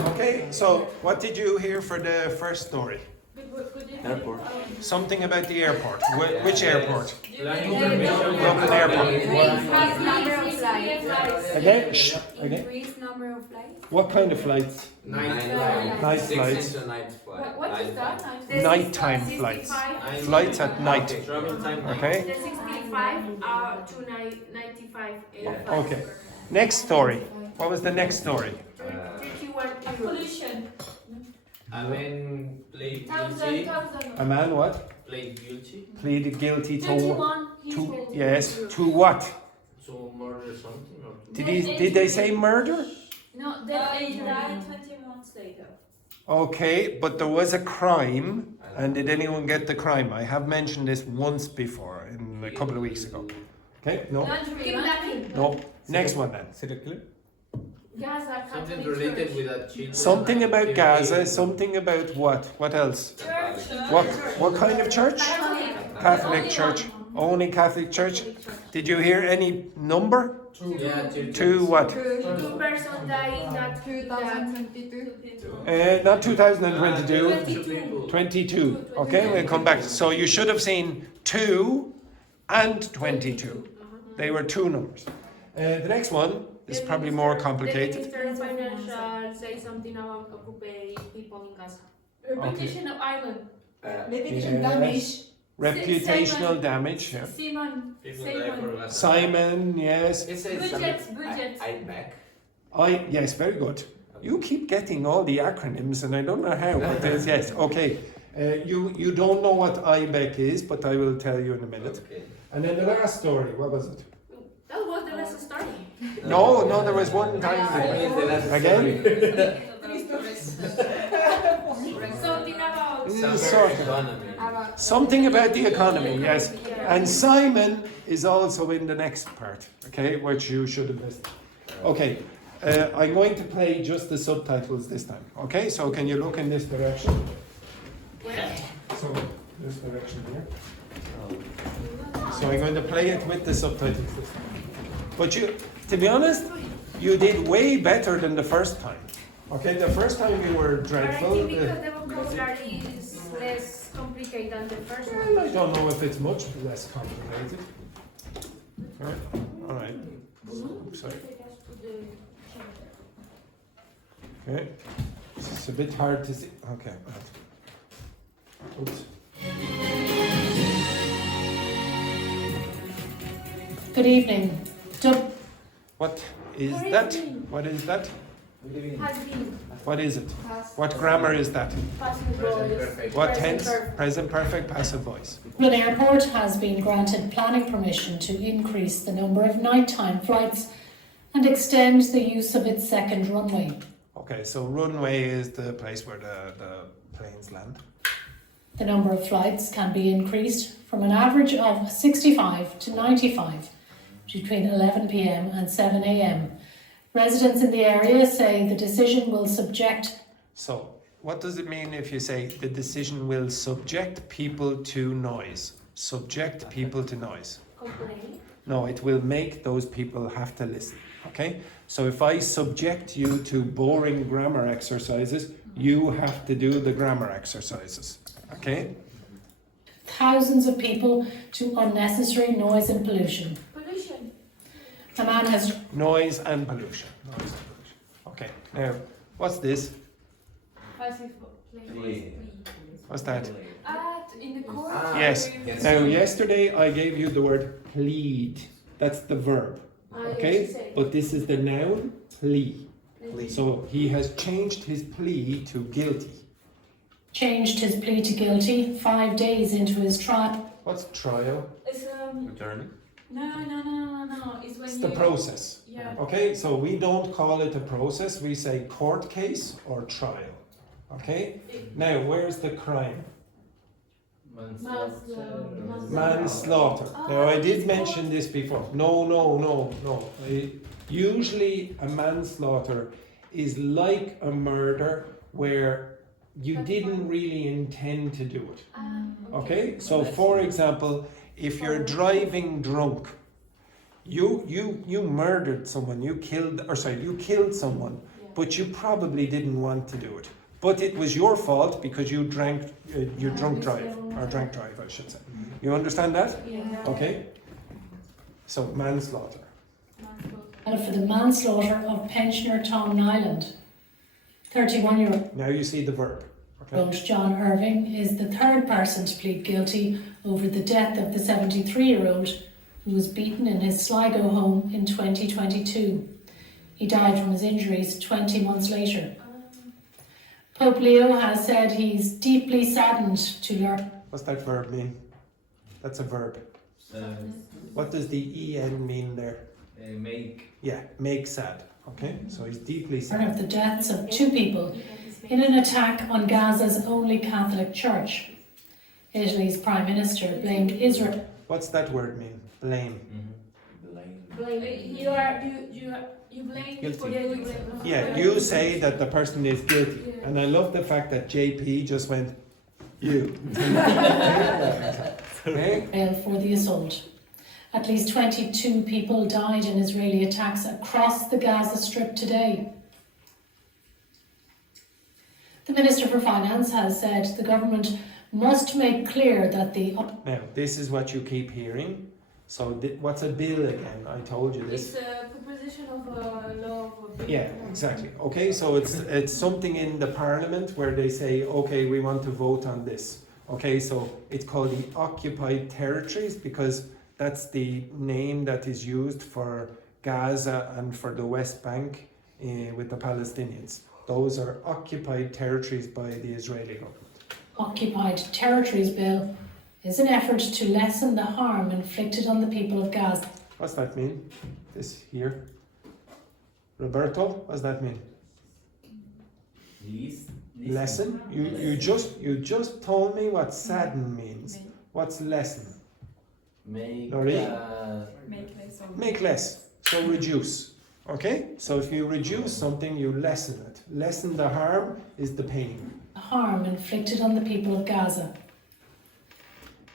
Okay, so what did you hear for the first story? Airport. Something about the airport. Which airport? London Airport. Again? Shh. Again? Increased number of flights. What kind of flights? Night flights. What is that? Nighttime flights. Flights at night. Okay? The 65 to 95. Okay. Next story. What was the next story? 31 euros. Pollution. A man played Thousand. guilty. A man what? Played guilty Pleaded guilty to 21. yes, to what? to murder something or to Did they say murder? No, He that died 20 months later. Okay, but there was a crime, and did anyone get the crime? I have mentioned this once before, in a couple of weeks ago. Okay, no, kidnapping. no. Next one then. Serial Gaza, something Catholic related Church. with a children. Something about Gaza, something about what? What else? What kind of church? Catholic church. Only Catholic church. Did you hear any number? Yeah, Two what? 2 persons died that 2022. Not 2022. 22. 22. Okay, we'll come back. So you should have seen 2 and 22. They were two numbers. The next one is probably more complicated. The Minister of Financial say something about occupying people in Gaza. Reputation of island. Yes. Reputational damage. Yeah. Simon. Simon, yes. It says Budget. Yes, very good. You keep getting all the acronyms, and I don't know how. But yes, okay. You don't know what IBEC is, but I will tell you in a minute. Okay. And then the last story, what was it? That was the last story. No, there was one time. Again? Something about Something about the economy, yes. And Simon is also in the next part, okay, which you should have missed. Okay, I'm going to play just the subtitles this time, okay? So can you look in this direction? So, this direction here. So I'm going to play it with the subtitles this time. But to be honest, you did way better than the first time. Okay, the first time you were dreadful. I think because the vocabulary is less complicated than the first one. Well, I don't know if it's much less complicated. All right. Sorry. Okay. It's a bit hard to see. Okay. Oops. Good evening. What is that? What is that? Has been. What is it? What grammar is that? Passive voice. What tense? Present perfect, passive voice. Dublin Airport has been granted planning permission to increase the number of nighttime flights and extend the use of its second runway. Okay, so runway is the place where the planes land. The number of flights can be increased from an average of 65 to 95 between 11 p.m. and 7 a.m. Residents in the area say the decision will subject... So, what does it mean if you say the decision will subject people to noise? Subject people to noise. Complain. No, it will make those people have to listen. Okay? So if I subject you to boring grammar exercises, you have to do the grammar exercises. Okay? Thousands of people to unnecessary noise and pollution. Pollution. A man has Noise and pollution. Noise and pollution. Okay. Now, what's this? Passive Play. What's that? in the court. Yes. Now, yesterday I gave you the word plead. That's the verb. Okay? But this is the noun, plea. So he has changed his plea to guilty. changed his plea to guilty 5 days into his trial. What's trial? It's Attorney? no. It's when It's you, the process. Yeah. Okay, so we don't call it a process, we say court case or trial. Okay? Now, where's the crime? Manslaughter. Now, I did mention this before. No. Usually, a manslaughter is like a murder where you didn't really intend to do it. Okay? So, for example, if you're driving drunk, you murdered someone, you killed someone, but you probably didn't want to do it. But it was your fault because you drunk drive, I should say. You understand that? Yeah. Okay? So, manslaughter. And for the manslaughter of pensioner Tom Nyland. 31-year-old Now you see the verb. Okay? John Irving is the third person to plead guilty over the death of the 73-year-old who was beaten in his Sligo home in 2022. He died from his injuries 20 months later. Pope Leo has said he's deeply saddened to learn. What's that verb mean? That's a verb. What does the EN mean there? Make. Yeah, make sad. Okay, so he's deeply sad. Of the deaths of 2 people in an attack on Gaza's only Catholic church. Italy's Prime Minister blamed Israel. What's that word mean? Blame. You blame Guilty. for the Yeah, you say that the person is guilty. And I love the fact that JP just went, you. Okay? For the assault. At least 22 people died in Israeli attacks across the Gaza Strip today. The Minister for Finance has said the government must make clear that the... Now, this is what you keep hearing. So, what's a bill again? I told you this. It's a proposition of a law of a bill. Yeah, exactly. Okay, so it's something in the parliament where they say, okay, we want to vote on this. Okay, so it's called the occupied territories because that's the name that is used for Gaza and for the West Bank with the Palestinians. Those are occupied territories by the Israeli government. Occupied Territories Bill is an effort to lessen the harm inflicted on the people of Gaza. What's that mean? This here. Roberto, what's that mean? Lessen? You just told me what sadden means. What's lessen? Make. Make less. So reduce. Okay? So if you reduce something, you lessen it. Lessen the harm is the pain. Harm inflicted on the people of Gaza.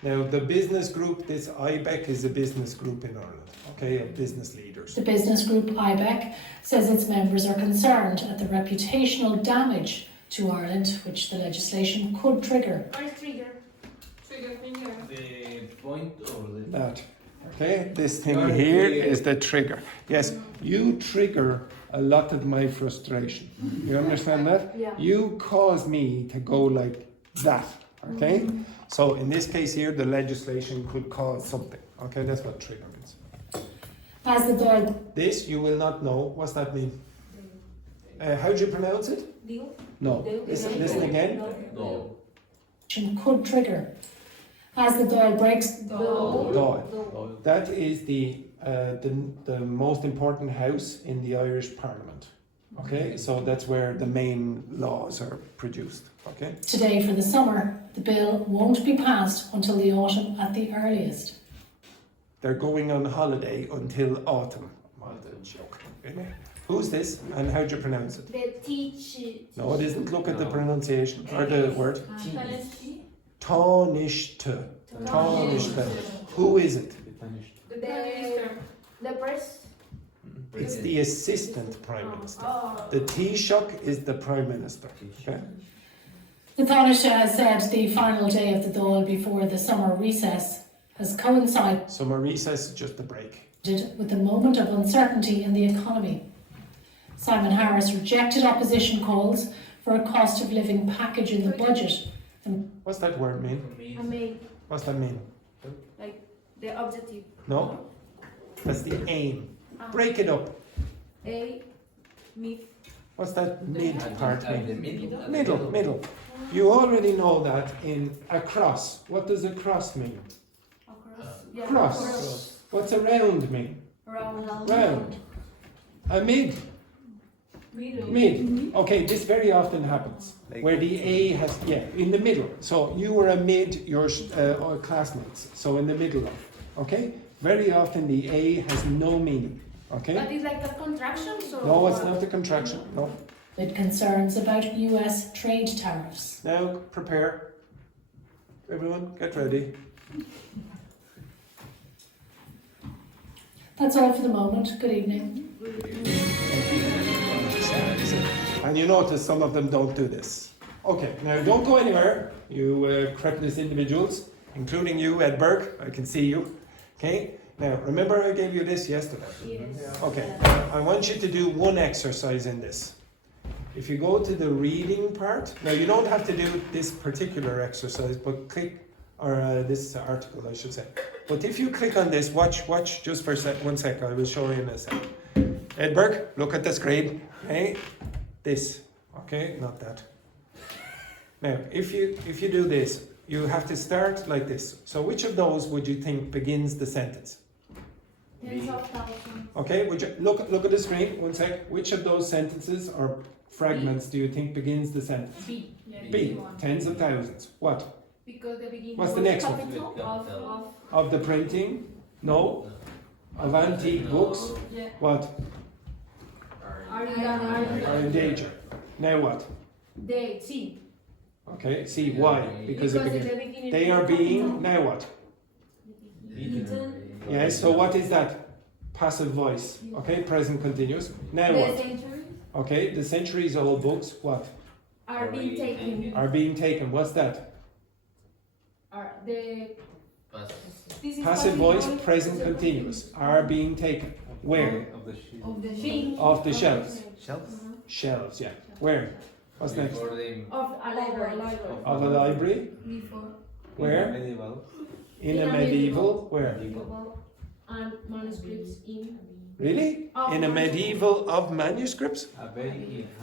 Now the business group, this IBEC is a business group in Ireland, okay, of business leaders. The business group IBEC says its members are concerned at the reputational damage to Ireland, which the legislation could trigger. What is trigger? Trigger finger. The point or the. That, okay, this thing here is the trigger. Yes, you trigger a lot of my frustration. You understand that? Yeah. You cause me to go like that, okay? So in this case here, the legislation could cause something. Okay, that's what trigger means. As the Dáil This you will not know. What's that mean? How do you pronounce it? Deal? No. Listen again. No. could trigger. As the Dáil breaks Dáil. That is the most important house in the Irish Parliament. Okay, so that's where the main laws are produced. Okay. today for the summer, the bill won't be passed until the autumn at the earliest. They're going on holiday until autumn. What a joke. Really? Who's this and how do you pronounce it? The teach. No, it isn't. Look at the pronunciation or the word. Tánaiste. Tánaiste. Who is it? The The press. It's the assistant prime minister. Oh. The Taoiseach is the prime minister. Okay? The Taoiseach said the final day of the Dáil before the summer recess has coincided Summer recess is just a break. with the moment of uncertainty in the economy. Simon Harris rejected opposition calls for a cost of living package in the budget. What's that word mean? I mean, What's that mean? like the objective. No? That's the aim. Break it up. A, mid. What's that mid part At the mean? middle. Middle. You already know that in across. What does across mean? Across. Yeah, Cross. What's around mean? Round. Round. A mid. Middle. Mid. Okay, this very often happens. Where the A has, in the middle. So you were a mid, your classmates. So in the middle of. Okay? Very often the A has no meaning. Okay? But it's like a contraction, so. No, it's not a contraction. No. With concerns about US trade tariffs. Now prepare. Everyone, get ready. That's all for the moment. Good evening. And you notice some of them don't do this. Okay, now don't go anywhere, you cretinous individuals, including you, Edberg. I can see you. Okay, now remember I gave you this yesterday. Yes. Okay, I want you to do one exercise in this. If you go to the reading part, now you don't have to do this particular exercise, but click, or this article I should say. But if you click on this, watch just for 1 sec, I will show you in a sec. Edberg, look at the screen, okay? This, okay, not that. Now, if you do this, you have to start like this. So which of those would you think begins the sentence? Tens of thousands. Okay, would you look at the screen, 1 sec. Which of those sentences or fragments do you think begins the sentence? B. B, tens of thousands. What? Because the beginning. What's the was next one? capital of. Of the printing? No. Of antique books? Yeah. What? Are Are in danger. Now what? They, C. Okay, see why? Because in it the begins. beginning. They are being, now what? Eaten. Yes, so what is that? Passive voice. Okay, present continuous. Now The what? century Okay, the centuries old books, what? are being taken. Are being taken. What's that? Are the. This is Passive voice, present continuous. Are being taken. Where? Of the sheet. Of the sheet. Off the shelves. Shelves? Shelves, yeah. Where? What's next? Before the Of a library. Of a library. Before. Where? medieval. In a medieval. Where? And manuscripts in. Really? In a medieval of manuscripts?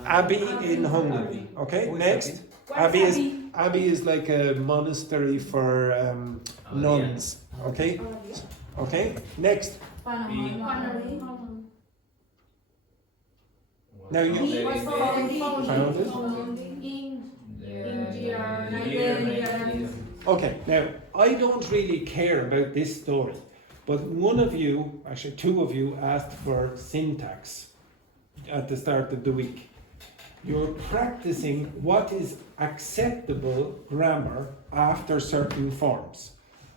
Abbey in Hungary. Okay, next. Abbey is like a monastery for nuns. Okay? Okay, next. Now you found it? Okay, now I don't really care about this story, but one of you, actually 2 of you, asked for syntax at the start of the week. You're practicing what is acceptable grammar after certain forms.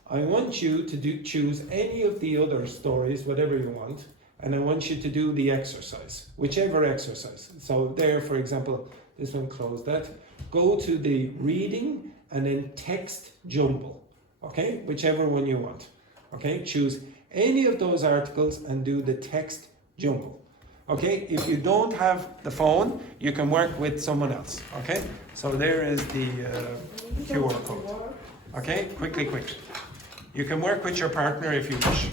I want you to choose any of the other stories, whatever you want, and I want you to do the exercise, whichever exercise. So there, for example, this one closed that. Go to the reading and then text jumble, okay? Whichever one you want, okay? Choose any of those articles and do the text jumble, okay? If you don't have the phone, you can work with someone else, okay? So there is the QR code, okay? Quickly. You can work with your partner if you wish.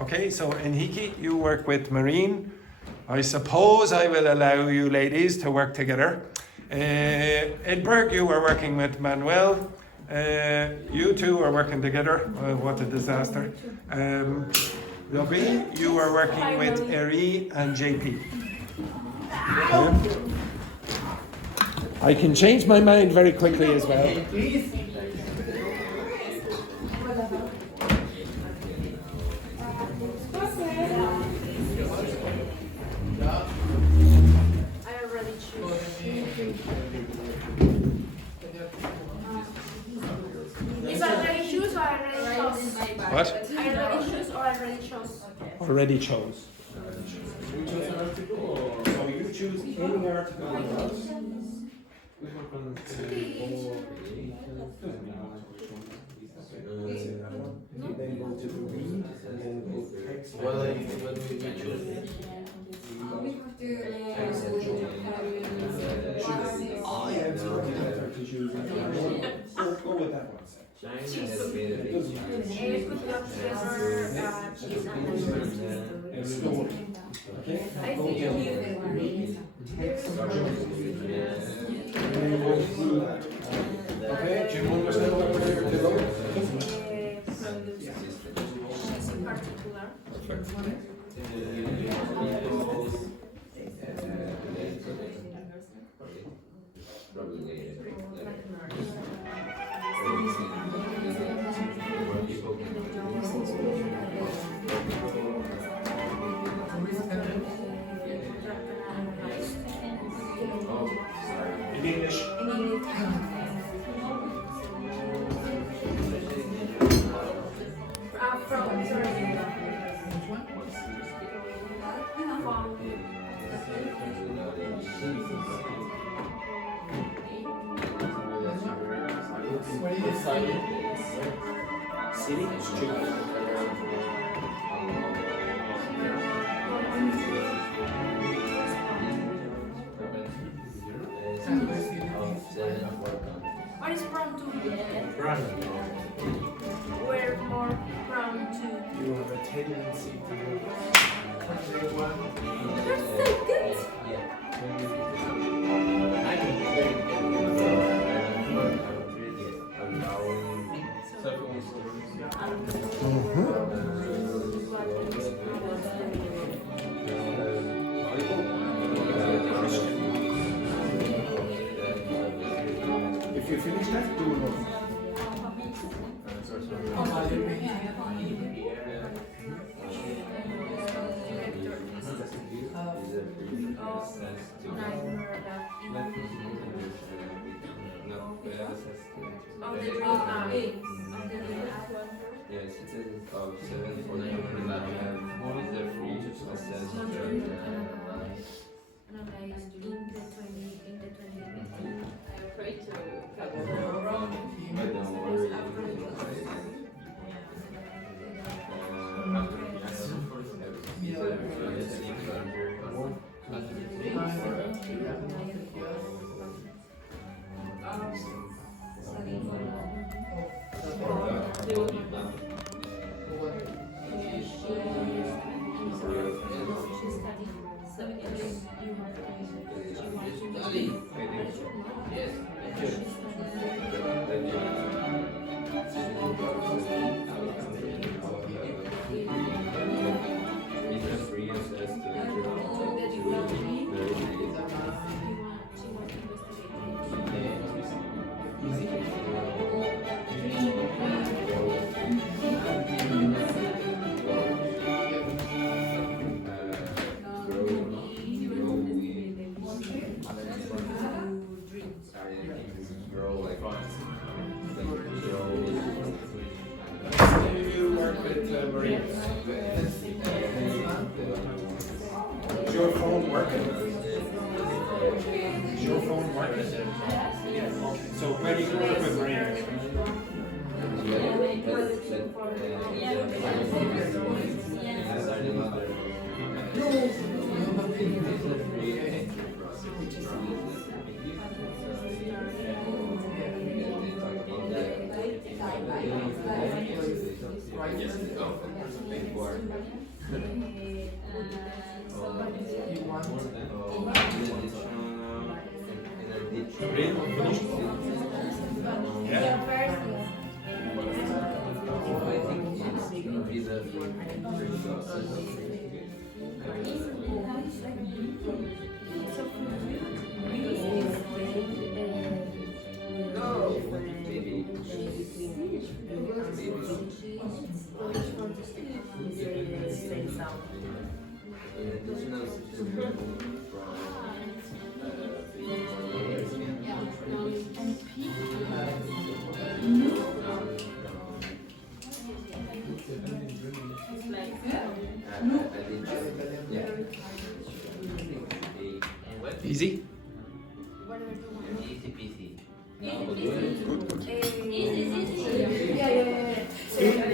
Okay, so Henrique, you work with Marine. I suppose I will allow you ladies to work together. Edberg, you are working with Manuel. You 2 are working together. What a disaster. Dogme, you are working with Erika and JP. I can change my mind very quickly as well. Is already shoes or already shows? What? Already shoes or already shows? already chose. You chose an article, or so you choose any article you want. Then go to the read and then go text. What do you choose? Yeah, it's already better to choose it. Go with that one. Cheese could be together, cheese and Okay? I think Okay, do you understand what we're doing? cheese in particular. In English. City? What is prone to? Run. We're more prone to. You have a tendency to If you finish that, do it. Yes, it is of 7 for the what is the free assessment? You work with Maria. Is your phone working? Is your phone working? Yes. Okay. So where do you work with Maria? Easy? Whatever you want. Easy peasy.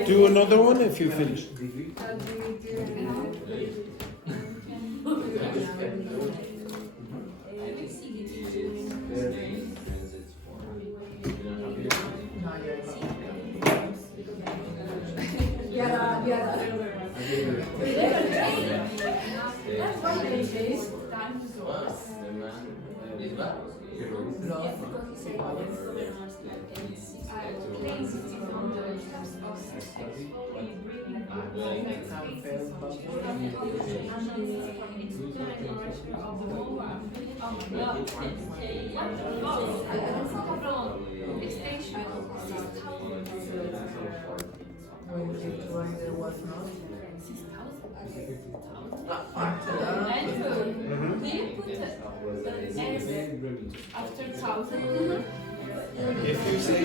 Do another one if you finish. After 1,000. If you say,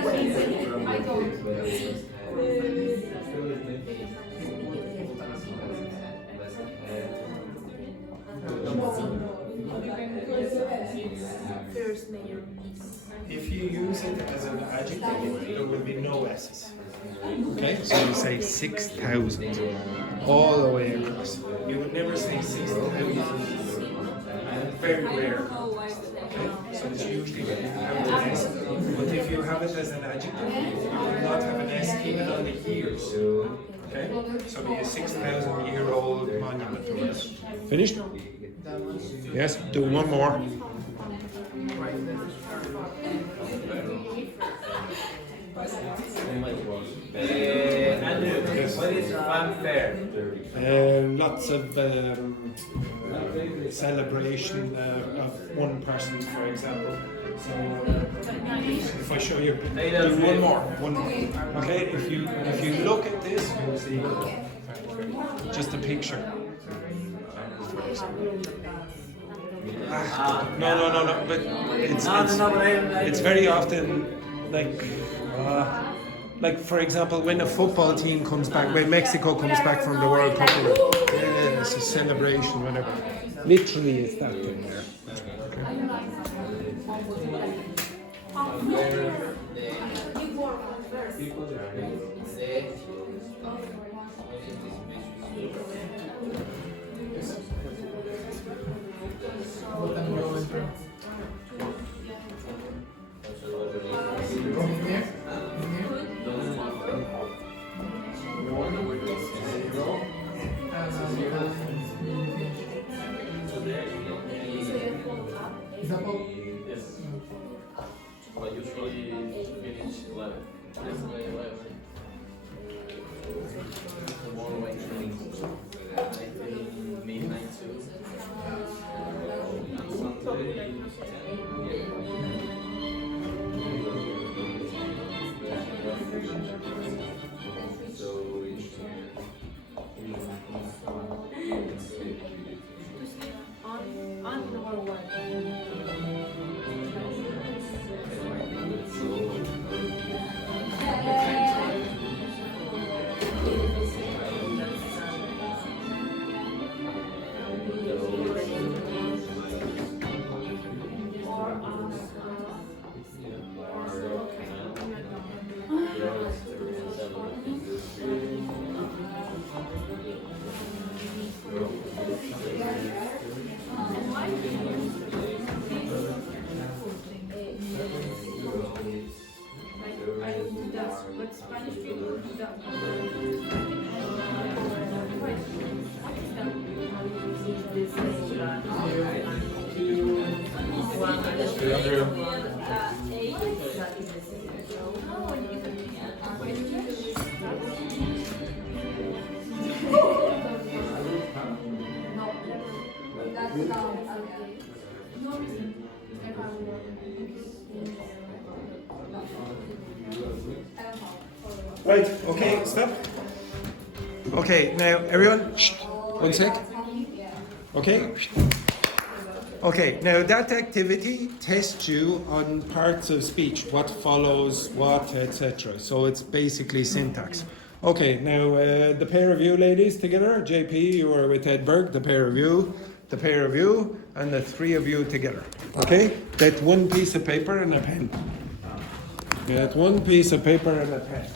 for example, I don't. if you use it as an adjective, there will be no S's. Okay, so you say 6,000 all the way across. You would never say 6,000. Very rare. Okay, so it's usually when you have an S. But if you have it as an adjective, you will not have an S even on the years. Okay, so be a 6,000-year-old monument or whatever. Finished? Yes, do one more. Andrew, what is fanfare? Lots of celebration of one person, for example. So if I show you, do one more. Okay, if you look at this, you'll see just a picture. No. But it's very often like for example, when a football team comes back, when Mexico comes back from the World Cup, it's a celebration, whatever. Literally, it's that thing there. But usually finish 11. Tomorrow I think midnight too. Sunday 10. So On or what? Right, okay, stop. Okay, now everyone, 1 sec. Okay. Okay, now that activity tests you on parts of speech, what follows what, etc. So it's basically syntax. Okay, now the pair of you ladies together, JP, you are with Edberg, the pair of you, and the three of you together. Okay? Get one piece of paper and a pen. Get one piece of paper and a pen.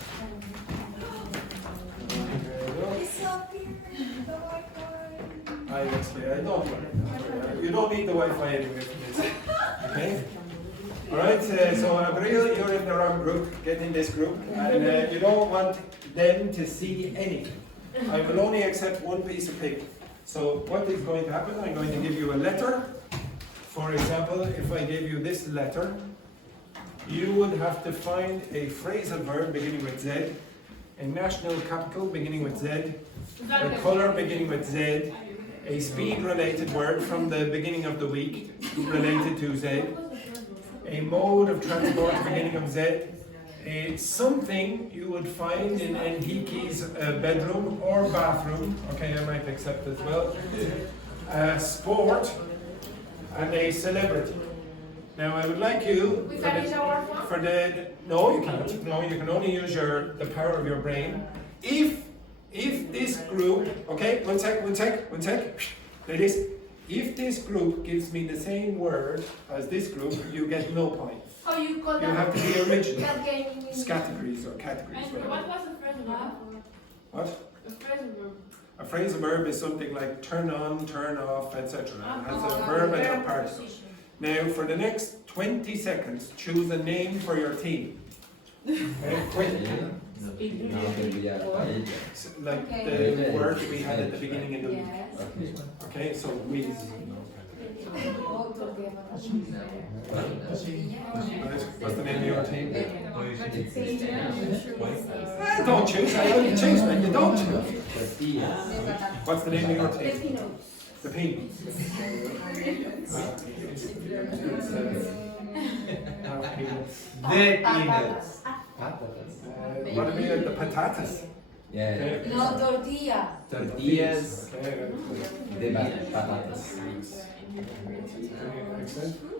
You don't need the Wi-Fi anyway for this. Okay? Alright, so Abril, you're in the wrong group. Get in this group. And you don't want them to see anything. I will only accept one piece of paper. So what is going to happen? I'm going to give you a letter. For example, if I gave you this letter, you would have to find a phrasal verb beginning with Z, a national capital beginning with Z, a color beginning with Z, a speed-related word from the beginning of the week related to Z, a mode of transport beginning of Z, something you would find in Henrique's bedroom or bathroom, okay, I might accept as well, sport, and a celebrity. Now I would like you for the no, you can't. No, you can only use the power of your brain. If this group, okay, one sec. Ladies, if this group gives me the same word as this group, you get no points. How you call You have to be original. that game in Scategories or categories. And Whatever. what was the first verb? What? The first verb. A phrasal verb is something like turn on, turn off, etc. It has a verb and a particle. Now, for the next 20 seconds, choose a name for your team. Okay, quick. Like the word we had at the beginning of the week. Okay, so we. What's the name of your team? Don't choose, I only choose when you don't choose. What's the name of your team? The Peanuts. What about the patatas? Yeah. No, tortilla. Tortillas de patatas.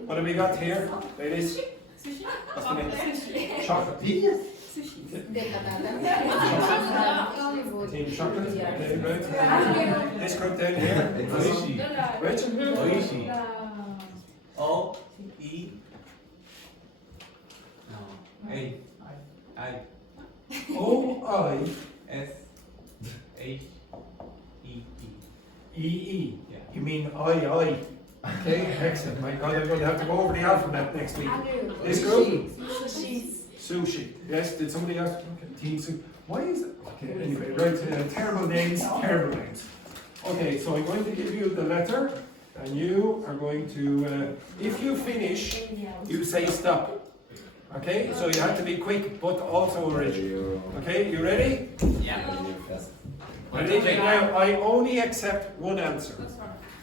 What have we got here, ladies? What's the name? Chocolate. Team chocolate. Okay, right. This group down here. Which? O-E. No. I. O-I-S-H-E-E. You mean I. Okay, excellent. My God, I'm going to have to go over the alphabet next week. This group? Sushi. Yes, did somebody else? Okay, team sushi. Why is it? Okay, anyway, right, terrible names. Okay, so I'm going to give you the letter, and you are going to, if you finish, you say stop. Okay, so you have to be quick, but also original. Okay, you ready? Yeah. Ready? Now, I only accept one answer.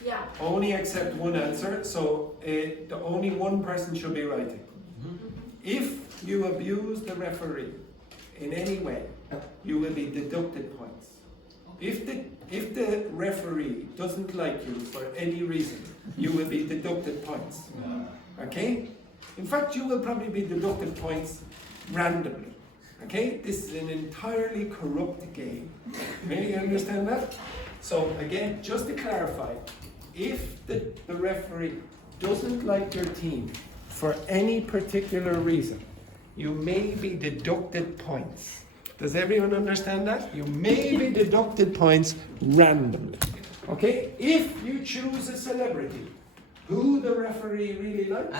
Yeah. Only accept one answer, so the only one person should be writing. If you abuse the referee in any way, you will be deducted points. If the referee doesn't like you for any reason, you will be deducted points. Okay? In fact, you will probably be deducted points randomly. Okay? This is an entirely corrupt game. Okay, you understand that? So again, just to clarify, if the referee doesn't like your team for any particular reason, you may be deducted points. Does everyone understand that? You may be deducted points randomly. Okay? If you choose a celebrity who the referee really likes,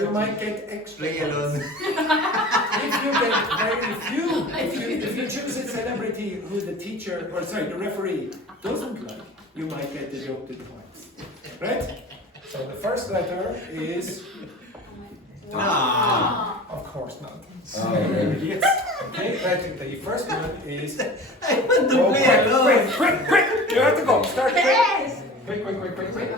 you might get extra points. If you get very few, if you choose a celebrity who the referee doesn't like, you might get deducted points. Right? So the first letter is of course not. Yes. Okay, right. The first one is I want to play alone. Quick! You have to go. Start quick. Quick.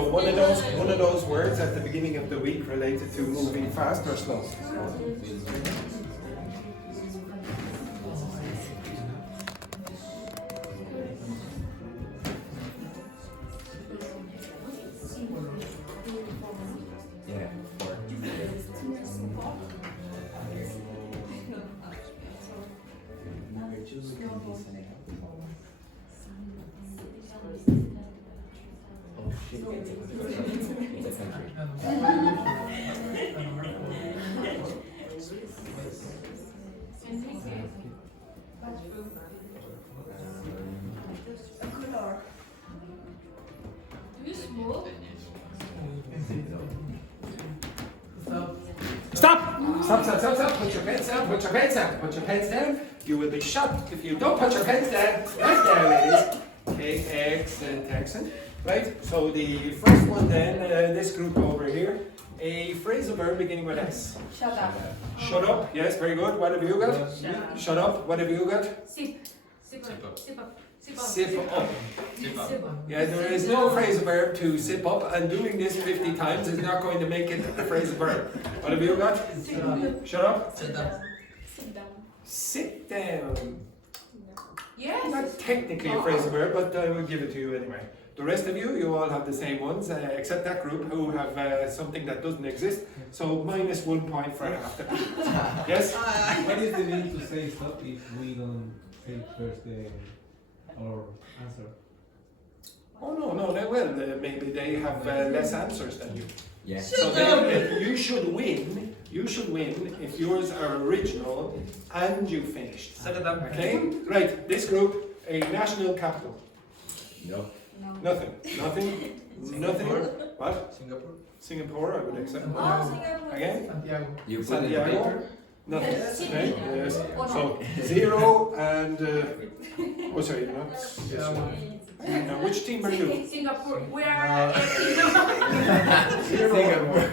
So one of those words at the beginning of the week related to moving fast or slow. Do you smoke? Stop! Stop! Put your pens down, put your pens down, put your pens down. You will be shot if you don't put your pens down. Right there, ladies. Okay, excellent. Right, so the first one then, this group over here, a phrasal verb beginning with S. Shut up. Shut up, yes, very good. What have you got? Shut up, what have you got? Sip. Sip up. Sip up. Sip up. Sip up. Sip up. Yeah, there is no phrasal verb to sip up, and doing this 50 times is not going to make it a phrasal verb. What have you got? Shut up. Sit down. Sit down. Yes. Not technically a phrasal verb, but I will give it to you anyway. The rest of you all have the same ones, except that group who have something that doesn't exist. So minus 1 point for half. Yes? What is the meaning to say stop if we don't say first our answer? Oh no, they will. Maybe they have less answers than you. Yeah. So you should win. You should win if yours are original and you finished. Set it up. Okay? Right, this group, a national capital. No. Nothing. What? Singapore. Singapore, I would accept. Singapore. Again? Santiago. You put it in the Santiago? paper? Nothing. Yes. Okay, yes. Or So 0 and oh sorry, not yes. Now, which team are you? Singapore. We are 0.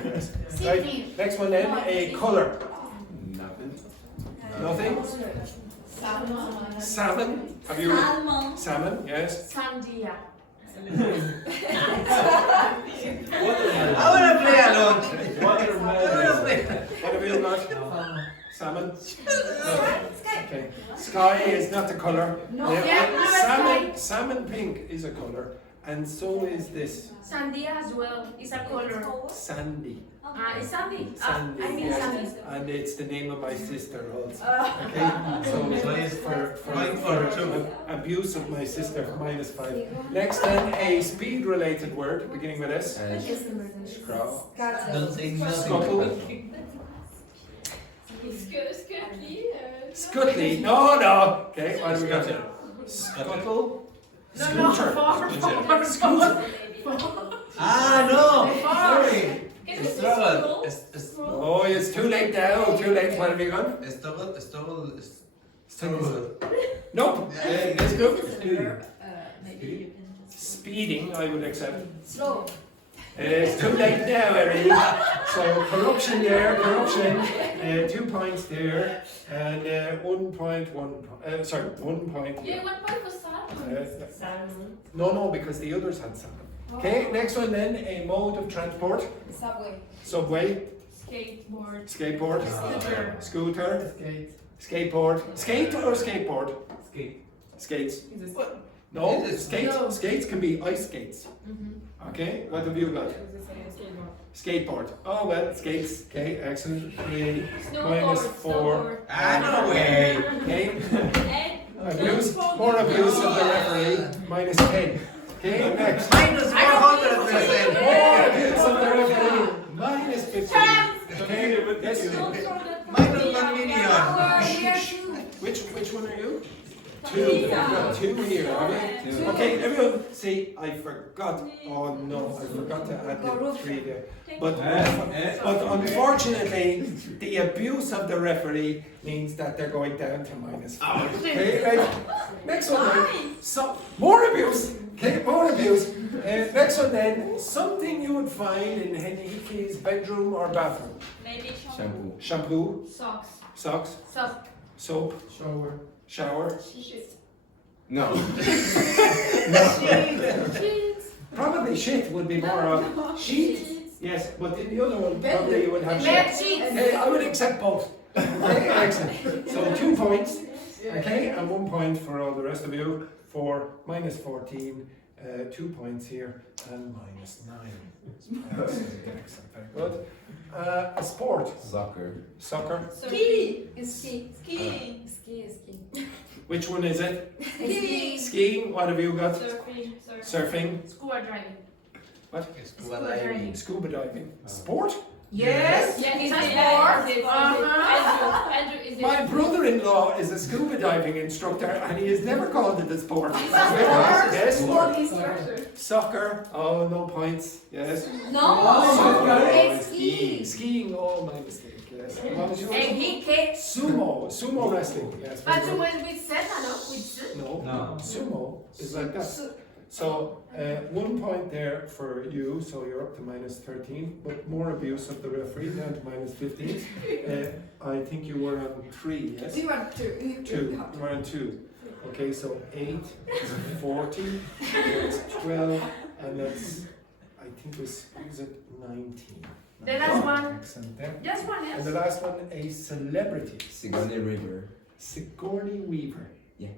Yes. Right. Next one then, a color. Nothing. Nothing. Salmon. Salmon. Have you? Salmon. Salmon. Yes. Sandia. I wanna play alone. What have you got? Salmon. No. Okay. Sky is not the color. No. Yeah, Salmon pink is a color, and so is this. Sandia as well is a color. Sandy. It's sandy. Sandy. I mean yes. sandy. And it's the name of my sister also. Okay. So it's for abuse of my sister, -5. Next then, a speed related word beginning with S. Scroll. Don't say nothing. Scuttle. Scuttle. Scuttly. No. Okay, what have we got here? Scuttle. Scooter. Scooter. No. Sorry. Struggle. Oh, it's too late now. Too late. What have you got? Struggle. Nope. Let's go. Speeding, I would accept. Slow. It's too late now, Erika. So corruption there, 2 points there, and 1 point. 1 point. Yeah, 1 point for salmon. Salmon. No, because the others had salmon. Okay, next one then, a mode of transport. Subway. Subway, Skateboard. skateboard, Scooter. scooter, Skate. skateboard. Skate or skateboard? Skate. Skates. What? No, It is- skates can be ice skates. Okay, what have you got? Skateboard. Oh well, skates. Okay, excellent. 3 minus 4. No way. Okay. More abuse of the referee. -10. Okay, next. Minus 100%. More abuse of the referee. -15. Okay, yes. Minus 1 million. Which one are you? 2. You've got 2 here, have you? Okay, everyone, see, I forgot. Oh no, I forgot to add the 3 there. But unfortunately, the abuse of the referee means that they're going down to -4. Okay, right? Next one then. More abuse. Okay, more abuse. Next one then. Something you would find in Henrique's bedroom or bathroom. Maybe Shampoo. Shampoo, socks. socks, soap, Shower. shower. Shit. No. Probably shit would be more of sheet. Yes, but in the other one, probably you would have shit. Okay, I would accept both. Okay, excellent. So 2 points. Okay, and 1 point for all the rest of you for minus 14. 2 points here and minus 9. Excellent, very good. A sport. Soccer. Soccer. Ski. Which one is it? Ski. Skiing. What have you got? Surfing. Surfing. Scuba diving. What? Scuba diving. Scuba diving. Sport? Yes. Yeah, It's it's a sport. sport. Andrew is My brother-in-law is a scuba diving instructor and he has never called it a sport. Yes. Sport instructor. Soccer. Oh, no points. Yes. No. Soccer. It's skiing. Skiing. Oh, my mistake. Yes. What was yours? Henrique. Sumo. Sumo wrestling. Yes. very But good. when we said that, no, with S. No. Sumo is like that. So 1 point there for you, so you're up to minus 13, but more abuse of the referee, down to minus 15. I think you were on 3, yes? You want to. 2, you were on 2. Okay, so 8, 40, that's 12, and that's, I think was it 19? The last one. Excellent there. Just one, And yes. the last one, a celebrity. Sigourney River. Sigourney Weaver. Yeah.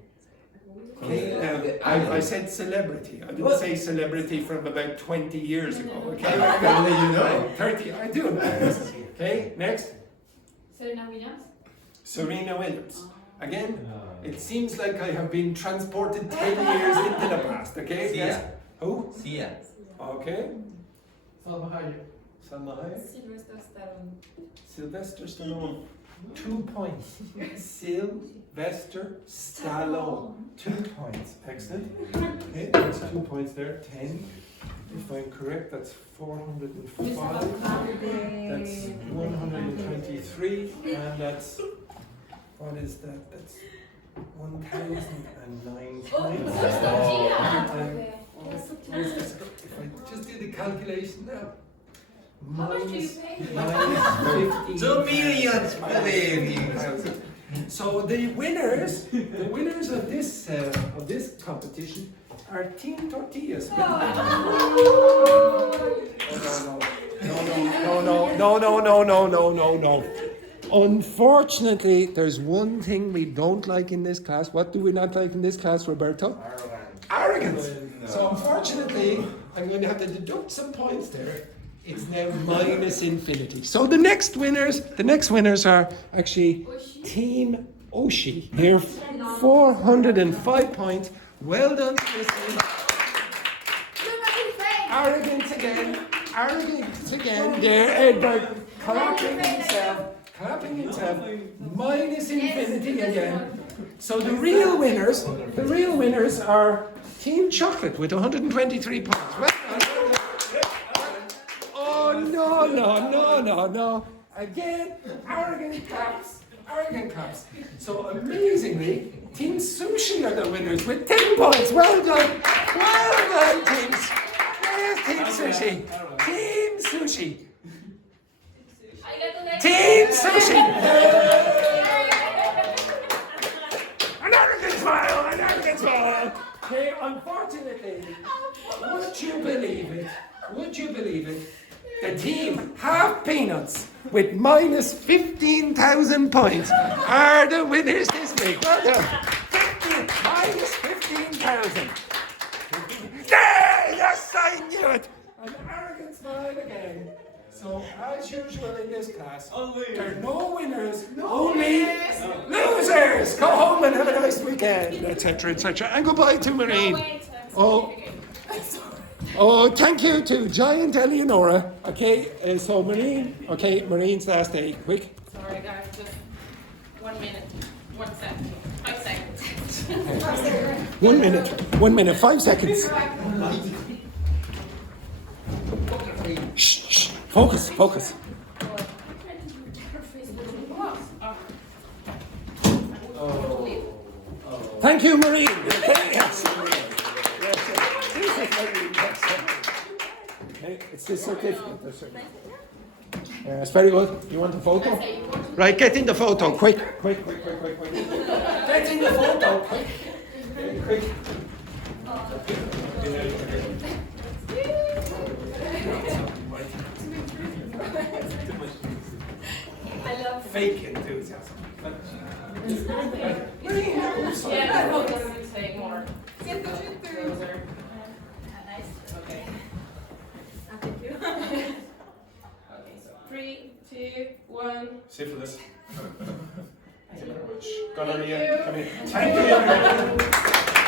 Okay, I said celebrity. I didn't say celebrity from about 20 years ago. Okay, You know. 30. I do know. Okay, next. Serena Williams. Serena Williams. Again, it seems like I have been transported 10 years into the past. Okay. Sia. Yes. Who? Sia. Okay. Salma Hayek. Salma Hayek. Sylvester Stallone. Sylvester Stallone. 2 points. Sylvester Stallone. 2 points. Excellent. Okay, that's 2 points there. 10. If I'm correct, that's 405. That's 123. And that's, what is that? That's 1,009 points. If I just do the calculation now. Minus 15. 2 million, believe. So the winners of this competition are Team Tortillas. No. Unfortunately, there's one thing we don't like in this class. What do we not like in this class, Roberto? Arrogance. So unfortunately, I'm going to have to deduct some points there. It's now minus infinity. So the next winners are actually Team Oshi. They're 405 points. Well done to this team. Arrogance again. There, Edberg clapping himself. Minus infinity again. So the real winners are Team Chocolate with 123 points. Well done. No. Again, arrogant claps. So amazingly, Team Sushi are the winners with 10 points. Well done, teams. Where's Team Sushi? Team Sushi. An arrogant smile. Okay, unfortunately, would you believe it? The team Half Peanuts with minus 15,000 points are the winners this week. Well done. Minus 15,000. Yes, I knew it. An arrogant smile again. So, as usual in this class, there are no winners, only losers. Go home and have a nice weekend, etc., And goodbye to Marine. Oh, thank you to Giant Eleonora. Okay, so Marine. Okay, Marine's last day. Quick. Sorry, guys, just 1 minute. 1 second. 5 seconds. 1 minute. 1 minute. 5 seconds. Shh. Focus. Thank you, Marine. Okay, yes. It's the certificate. It's very good. You want a photo? Right, get in the photo, quick. Get in the photo, quick. fake enthusiasm. But Yeah, focus, say more. Closer. Nice. Okay. Thank you. Okay, so 3, 2, 1. syphilis. Thank you very much. Gonorrhea. Come here. Thank you.